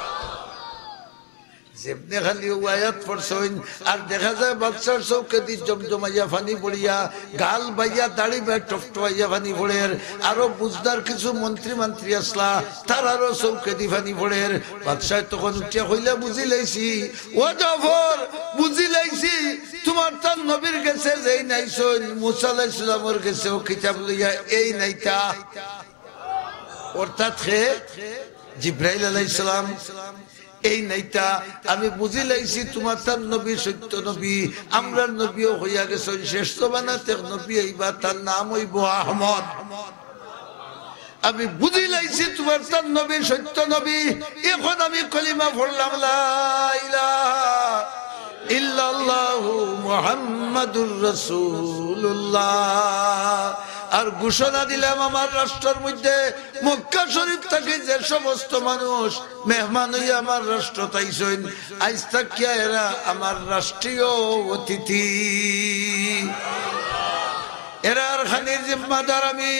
যেমনি খালি আয়াত পড়ছেন আর দেখা যায় বাচ্চার চৌকে দি জমজমাইয়া ফানি পড়িয়া, গাল বাইয়া দাড়ি বাই টপটপাইয়া ফানি পড়ের। আরো বুঝদার কিছু মন্ত্রী মন্ত্রী আসলা, তার আরো চৌকে দি ফানি পড়ের। বাদশাহ তখন উঠিয়া হইলা, বুঝি লাইছি ও জাফর, বুঝি লাইছি তোমার তার নবীর কাছে যেই নাইছেন, মুসা আলাইহিস সালামের কাছেও কিতাব লইয়া এই নাইতা, অর্থাৎ জিবরাইল আলাইহিস সালাম এই নাইতা। আমি বুঝি লাইছি তোমার তার নবী সত্য নবী, আমরা নবীও হইয়া গেছেন শ্রেষ্ঠ বানাতে নবী হইবা, তার নাম হইব আহমদ। আমি বুঝি লাইছি তোমার তার নবী সত্য নবী। এখন আমি কলিমা পড়লাম, লা ইলাহা ইল্লাল্লাহু মুহাম্মাদুর রাসূলুল্লাহ, আর ঘোষণা দিলাম আমার রাষ্ট্রের মধ্যে মক্কা শরীফ থেকে যে সমস্ত মানুষ মেহমান হইয়া আমার রাষ্ট্র তাইছেন, আজ থাকিয়া এরা আমার রাষ্ট্রীয় অতিথি। এরার খানির জিম্মাদার আমি,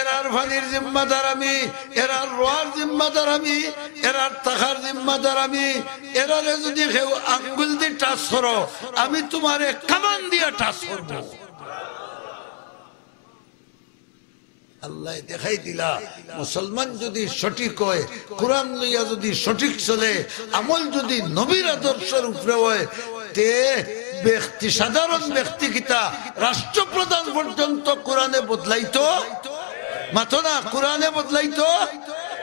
এরার ফানির জিম্মাদার আমি, এরার রোয়ার জিম্মাদার আমি, এরার টাকার জিম্মাদার আমি। এরারে যদি কেউ আঙ্গুল দিয়ে টাচ করো, আমি তোমারে কামান দিয়ে টাচ করবো। আল্লাহ দেখাই দিলা, মুসলমান যদি সঠিক হয়, কোরআন লইয়া যদি সঠিক চলে, আমল যদি নবীর আদর্শের উপরে হয়, তে ব্যক্তি সাধারণ ব্যক্তি কিতা রাষ্ট্রপ্রধান পর্যন্ত কোরআনে বদলাইতো মাতো না, কোরআনে বদলাইতো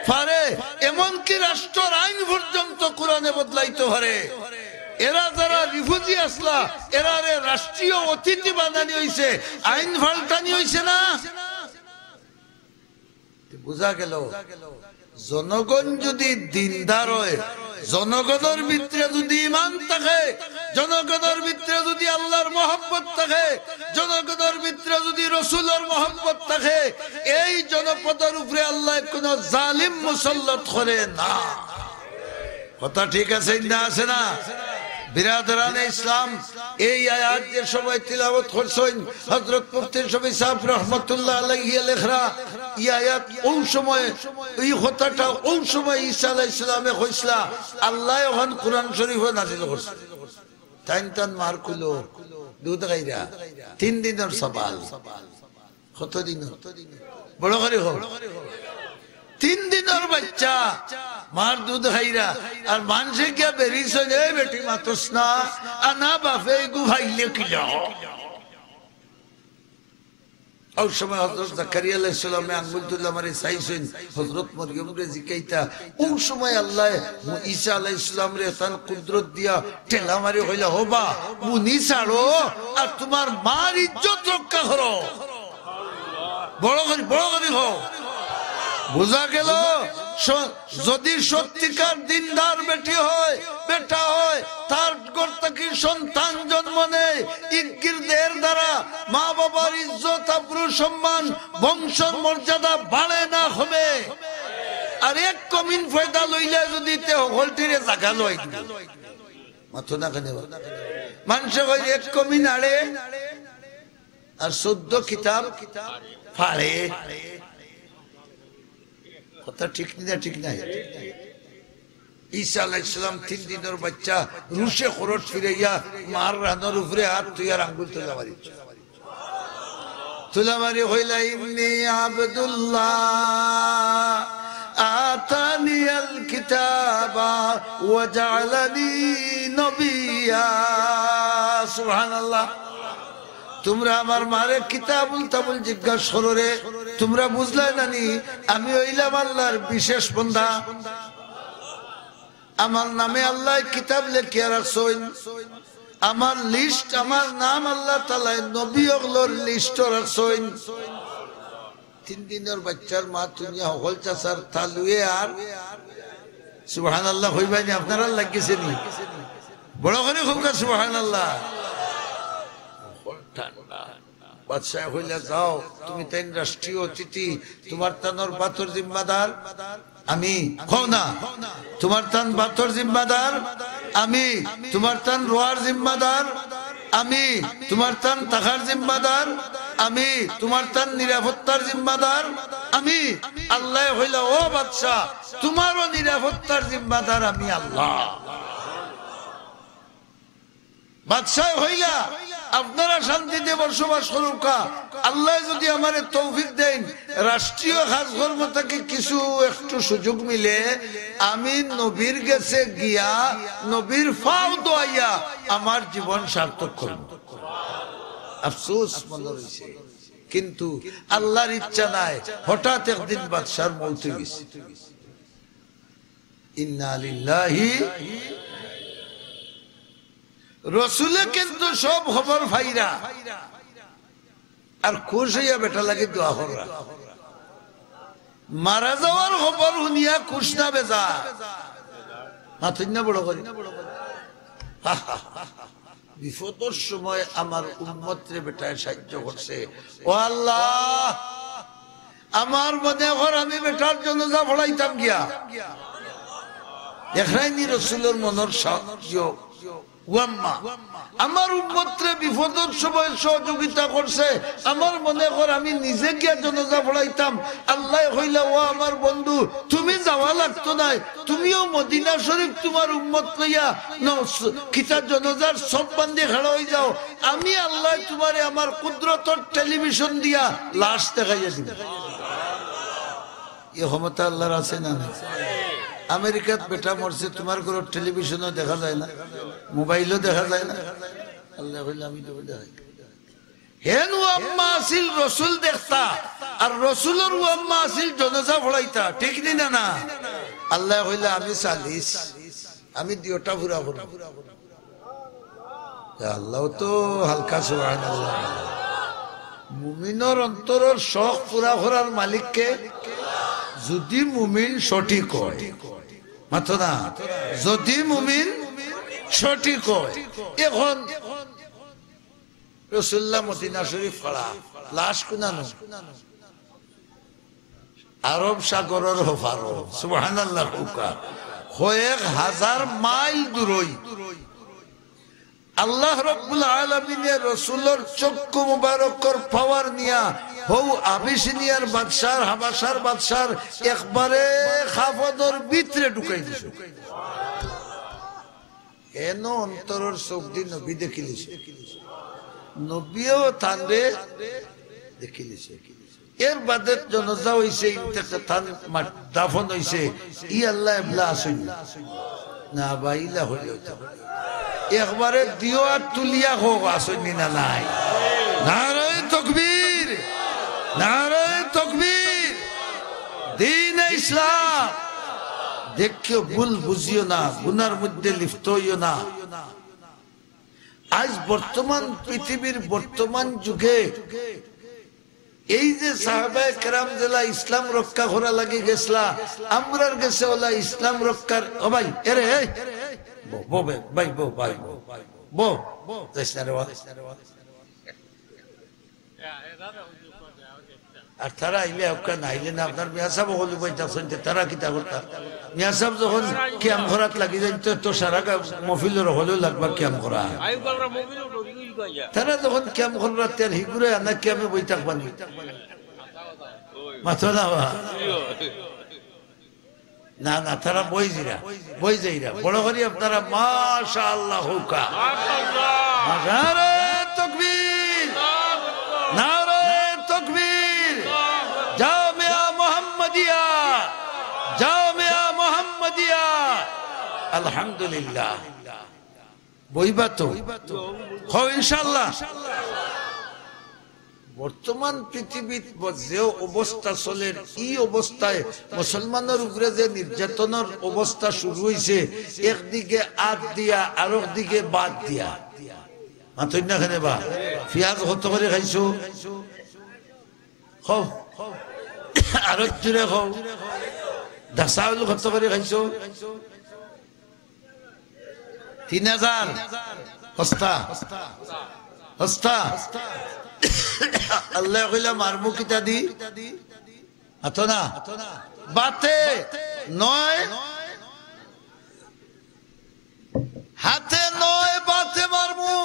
পারে। এমনকি রাষ্ট্রের আইন পর্যন্ত কোরআনে বদলাইতে পারে। এরা যারা রিফিউজি আসলা, এরা রাষ্ট্রীয় অতিথি বানানি হইছে, আইন পাল্টানি হইছে না। বুঝা গেল, জনগণ যদি দিনদার হয়, জনগণের ভিতরে যদি ঈমান থাকে, জনগণের ভিতরে যদি আল্লাহর মহব্বত থাকে, জনগণের ভিতরে যদি রাসূলের মহব্বত থাকে, এই জনপদের উপরে আল্লাহ কোন জালিম মুসাল্লাত করে না। কথা ঠিক আছে না? আছে না? বিরাদরানে ইসলাম, এই আয়াত যে সবাই তিলাওয়াত করছেন হযরত মুফতি শফি সাহেব রাহমাতুল্লাহ আলাইহি লেখরা, এই আয়াত ওই সময় এই কথাটা ওই সময় ঈসা আলাইহিস সালামে কইছলা, আল্লাহ ওখান কোরআন শরীফে নাযিল করছে। তাইন মার কুলো দুধ গাইরা 3 দিনের সওয়াল, কত দিন বড় করে হোক 3 দিনের বাচ্চা মার দুধ খাইরা, আর মানুষে গিয়া বেরিয়েছে এই বেটি মাতস না আনা বাপে গু ভাইলে কিলো। ওই সময় হযরত জাকারিয়া আলাইহিস সালামে আঙ্গুল তুলে মারি চাইছেন হযরত মরিয়ম রে জিকাইতা। ওই সময় আল্লাহ ঈসা আলাইহিস সালাম রে তার কুদরত দিয়া ঠেলা মারি হইলা, হবা মুনি ছাড়ো আর তোমার মার ইজ্জত রক্ষা করো, বড় করে হোক। বুঝা গেল, যদি সত্যিকার দিনদার বেটা হয় তার ঘর থেকে সন্তান জন্ম নেয়, ইজ্ঞিরদের দ্বারা মা বাবার ইজ্জত আব্রু সম্মান বংশের মর্যাদা বাড়ে না হবে। আর এক কমিন ফয়দা লইলে যদি তে হলটিরে জাগা লই মাথো না কেন মানুষ এক কমিন আড়ে আর 14 কিতাব ফাড়ে, কথা ঠিক না? ঠিক নাই। ঈসা আলাইহিস সালাম 3 দিনের বাচ্চা রুশে খরচ ফিরাইয়া মার রানোর উপরে হাত তুইয়ার আঙ্গুল তুলা মারি হইলা, ইন্নী আবদুল্লাহ আতানিয়াল কিতাবা ওয়া জাআলানি নবিয়্যা। সুবহানাল্লাহ। তোমরা আমার মারে কিতাবুল তাবুল জিজ্ঞাসা করো রে, তোমরা বুঝলে নানি আমি হইলাম আল্লাহর বিশেষ বান্দা। আমার নামে আল্লাহ কিতাব লিখিয়া রাখছেন, আমার লিস্ট, আমার নাম আল্লাহ তাআলা নবী ওগুলোর লিস্ট রাখছেন। 3 দিনের বাচ্চার মা তুমি হল চাচার তালুয়ে আর সুবহানাল্লাহ হইবানি আপনারা লাগিয়েছে নি? বড় করে খুব সুবহানাল্লাহ। বাদশাহ হইলা, যাও তুমি তাই রাষ্ট্রীয় অতিথি, তোমার তানোর বাতর জিম্মাদার আমি। খাও না, তোমার তান বাতর জিম্মাদার আমি, তোমার তান রোয়ার জিম্মাদার আমি, তোমার তান টাকার জিম্মাদার আমি, তোমার তান নিরাপত্তার জিম্মাদার আমি। আল্লাহ হইলা, ও বাদশাহ তোমারও নিরাপত্তার জিম্মাদার আমি আল্লাহ। বাদশাহ হইলা, আপনারা শান্তিতে বসবাস করুকা, আল্লাহ যদি আমারে তৌফিক দেন রাষ্ট্রীয় কাজকর্ম থেকে কিছু একটু সুযোগ মিলে আমি নবীর কাছে গিয়া নবীর ফাও দোয়াইয়া আমার জীবন সার্থক করব। আফসোস মনে হইছে, কিন্তু আল্লাহর ইচ্ছা নাই। হঠাৎ একদিন বাদশার মৌত হইছে। ইন্না লিল্লাহি, রসুলে কিন্তু সব খবর ফাইরা আর খুশ হইয়া বেটা লাগে দোয়া করা। মারা যাওয়ার খবর শুনিয়া খুশ না বেজা মাথুন না বড় করি। বিপদের সময় আমার উম্মতরে বেটায় সাহায্য করছে। ও আল্লাহ, আমার মনে কর আমি বেটার জন্য যা পড়াইতাম গিয়া এখানে রসুলের মনের সাহায্য আমার উম্মতরে বিপদের সময় সহযোগিতা করছে। আমার মনে কর আমি নিজে গিয়া জনাজা পড়াইতাম। আল্লাহ হইলা, ও আমার বন্ধু তুমি যাওয়া লাগতো নাই, তুমিও মদিনা শরীফ তোমার উম্মত লইয়া কিতা জনাজার সব বান্ধে খাড়া হয়ে যাও। আমি আল্লাহ তোমারে আমার কুদরতর টেলিভিশন দিয়া লাশ দেখাইয়া দিব। এ ক্ষমতা আল্লাহর আছে না? আমেরিকাত বেটা মরছে, তোমার ঘর টেলিভিশনও দেখা যায় না, মোবাইলও দেখা যায় না। আল্লাহ হইলে আমি তো দেখাই হেন আম্মা আসিল রসুল দেখতা, আর রসুলের আম্মা আসিল জনাজা পড়াইতা, ঠিক নি না? না, আল্লাহ হইলে আমি চালিস, আমি দিওটা পুরা করব। আল্লাহ তো হালকা সুবহানাল্লাহ। মুমিনের অন্তরের শখ পুরা করার মালিককে যদি মুমিন সঠিক হয়, মাত্র না, যদি মুমিন সঠিক হয়। এখন রাসূলুল্লাহ মদিনা শরীফ পড়া লাশ কুনানো আরব সাগরের হফারো সুবহানাল্লাহ, কয়েক হাজার মাইল দূরই আল্লাহ রাব্বুল আলামিনের রাসূলের চক্ষু মুবারকর পাওয়ার নিয়া হও আবিসিনিয়ার বাদশার হাবাসার বাদশার একবারে খাফদর ভিতরে ঢুকাই দিছে এন অন্তরের চোখ দিয়ে নবী দেখিলিছে নবীও তানরে দেখিলিছে এর বাদে জনজা হইছে ইন্তেকাল দাফন হইছে ই আল্লাহ এবলা আসেন না বাইলা হইল একবারে দিও আর তুলিয়া হোক আসেন না নাই নারায়ে তাকবীর নারায়ে তাকবীর দ্বীন ইসলাম দেখিও ভুল বুঝিও না গুনার মধ্যে লিপ্ত হইও না আজ বর্তমান পৃথিবীর বর্তমান যুগে এই যে সাহাবায়ে কেরাম জেলা ইসলাম রক্ষা করা লাগি গেছলা আমরার গেছে ওলা ইসলাম রক্ষার ও ভাই এরে এই বো ভাই বো ভাই বো দেশনারে আর তারা আইলে আপনার না আইলে না আপনার মিয়া সাহেব হলি বইতাছেন তারা কিতা করতা মিয়া সাহেব যখন কিয়াম করাত লাগি যাইত তো সারা মফিলের হলেও লাগবা কিয়াম করা তারা যখন কিয়াম করার তেল হিগুরে আনা কিয়ামে বই থাকবানি মাথা না না না তারা বই যাইরা বড় করি আপনারা মাশাআল্লাহ হুকা নারায়ে তাকবীর নারায়ে তাকবীর জামিয়া মুহাম্মাদিয়া আলহামদুলিল্লাহ বইবা তো হও ইনশাআল্লাহ বর্তমান পৃথিবীত যে অবস্থা চলে এই অবস্থায় মুসলমানের উপরে যে নির্যাতনের অবস্থা শুরু হয়েছে একদিকে আদ দিয়া আর একদিকে বাদ দিয়া মাথা না খানে বা পেঁয়াজ কত করে খাইছো খাও আর জুড়ে খাও দাসাউল কত করে খাইছো 3000 হস্তা হস্তা আল্লাহ কইলা মারমু কিতা দি আতো না বাতে নয় হাতে নয় বাতে মারমু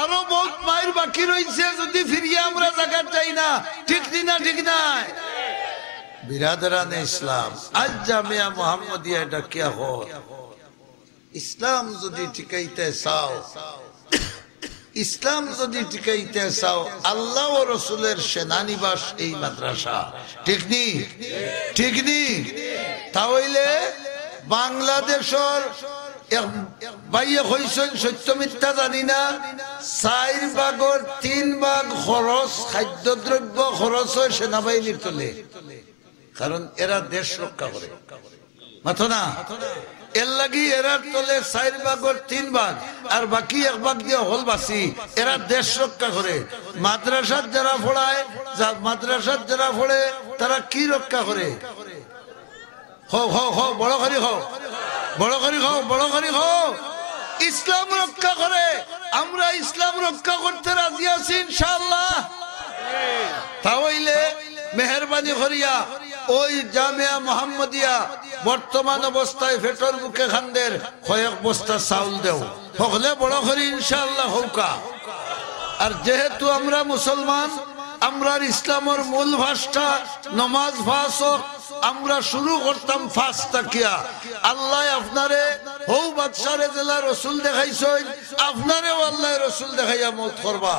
আরো বহুত মায়ের বাকি রয়েছে যদি ফিরিয়ে আমরা জায়গা চাই না ঠিক নাই বিরাদরানে ইসলাম আজ জামিয়া মুহাম্মাদিয়া এটা কিয়া হয় ইসলাম যদি টিকাইতে চাও ইসলাম যদি টিকাইতে চাও আল্লাহ ও রাসূলের সেনানিবাস এই মাদ্রাসা ঠিক নি তাহলে বাংলাদেশের বাইয়ে হইছেন সত্য মিথ্যা জানি না 4 ভাগের 3 ভাগ খরচ খাদ্যদ্রব্য খরচ হয় সেনাবাহিনীর তোলে কারণ এরা দেশ রক্ষা করে মাথা না এর লাগি এরার তোলে 4 ভাগের 3 ভাগ আর বাকি 1 ভাগ দিয়ে হলবাসী এরা দেশ রক্ষা করে মাদ্রাসার যারা পড়ে তারা কি রক্ষা করে বড় করি ইসলাম রক্ষা করে আমরা ইসলাম রক্ষা করতে রাজি আছি ইনশাআল্লাহ তাহলে মেহেরবানি করিয়া ওই জামিয়া মুহাম্মাদিয়া বর্তমান অবস্থায় ফেটর মুখে খান্দের কয়েক বস্তা চাউল দেও হলে বড় করি ইনশাআল্লাহ হৌকা আর যেহেতু আমরা মুসলমান আমরা ইসলামের মূল ভাষা নমাজ ভাষক আমরা শুরু করতাম ফাঁস তাকিয়া আল্লাহ আপনারে হৌ বাদশারে জেলা রসুল দেখাইছেন আপনারেও আল্লাহ রসুল দেখাইয়া মত করবা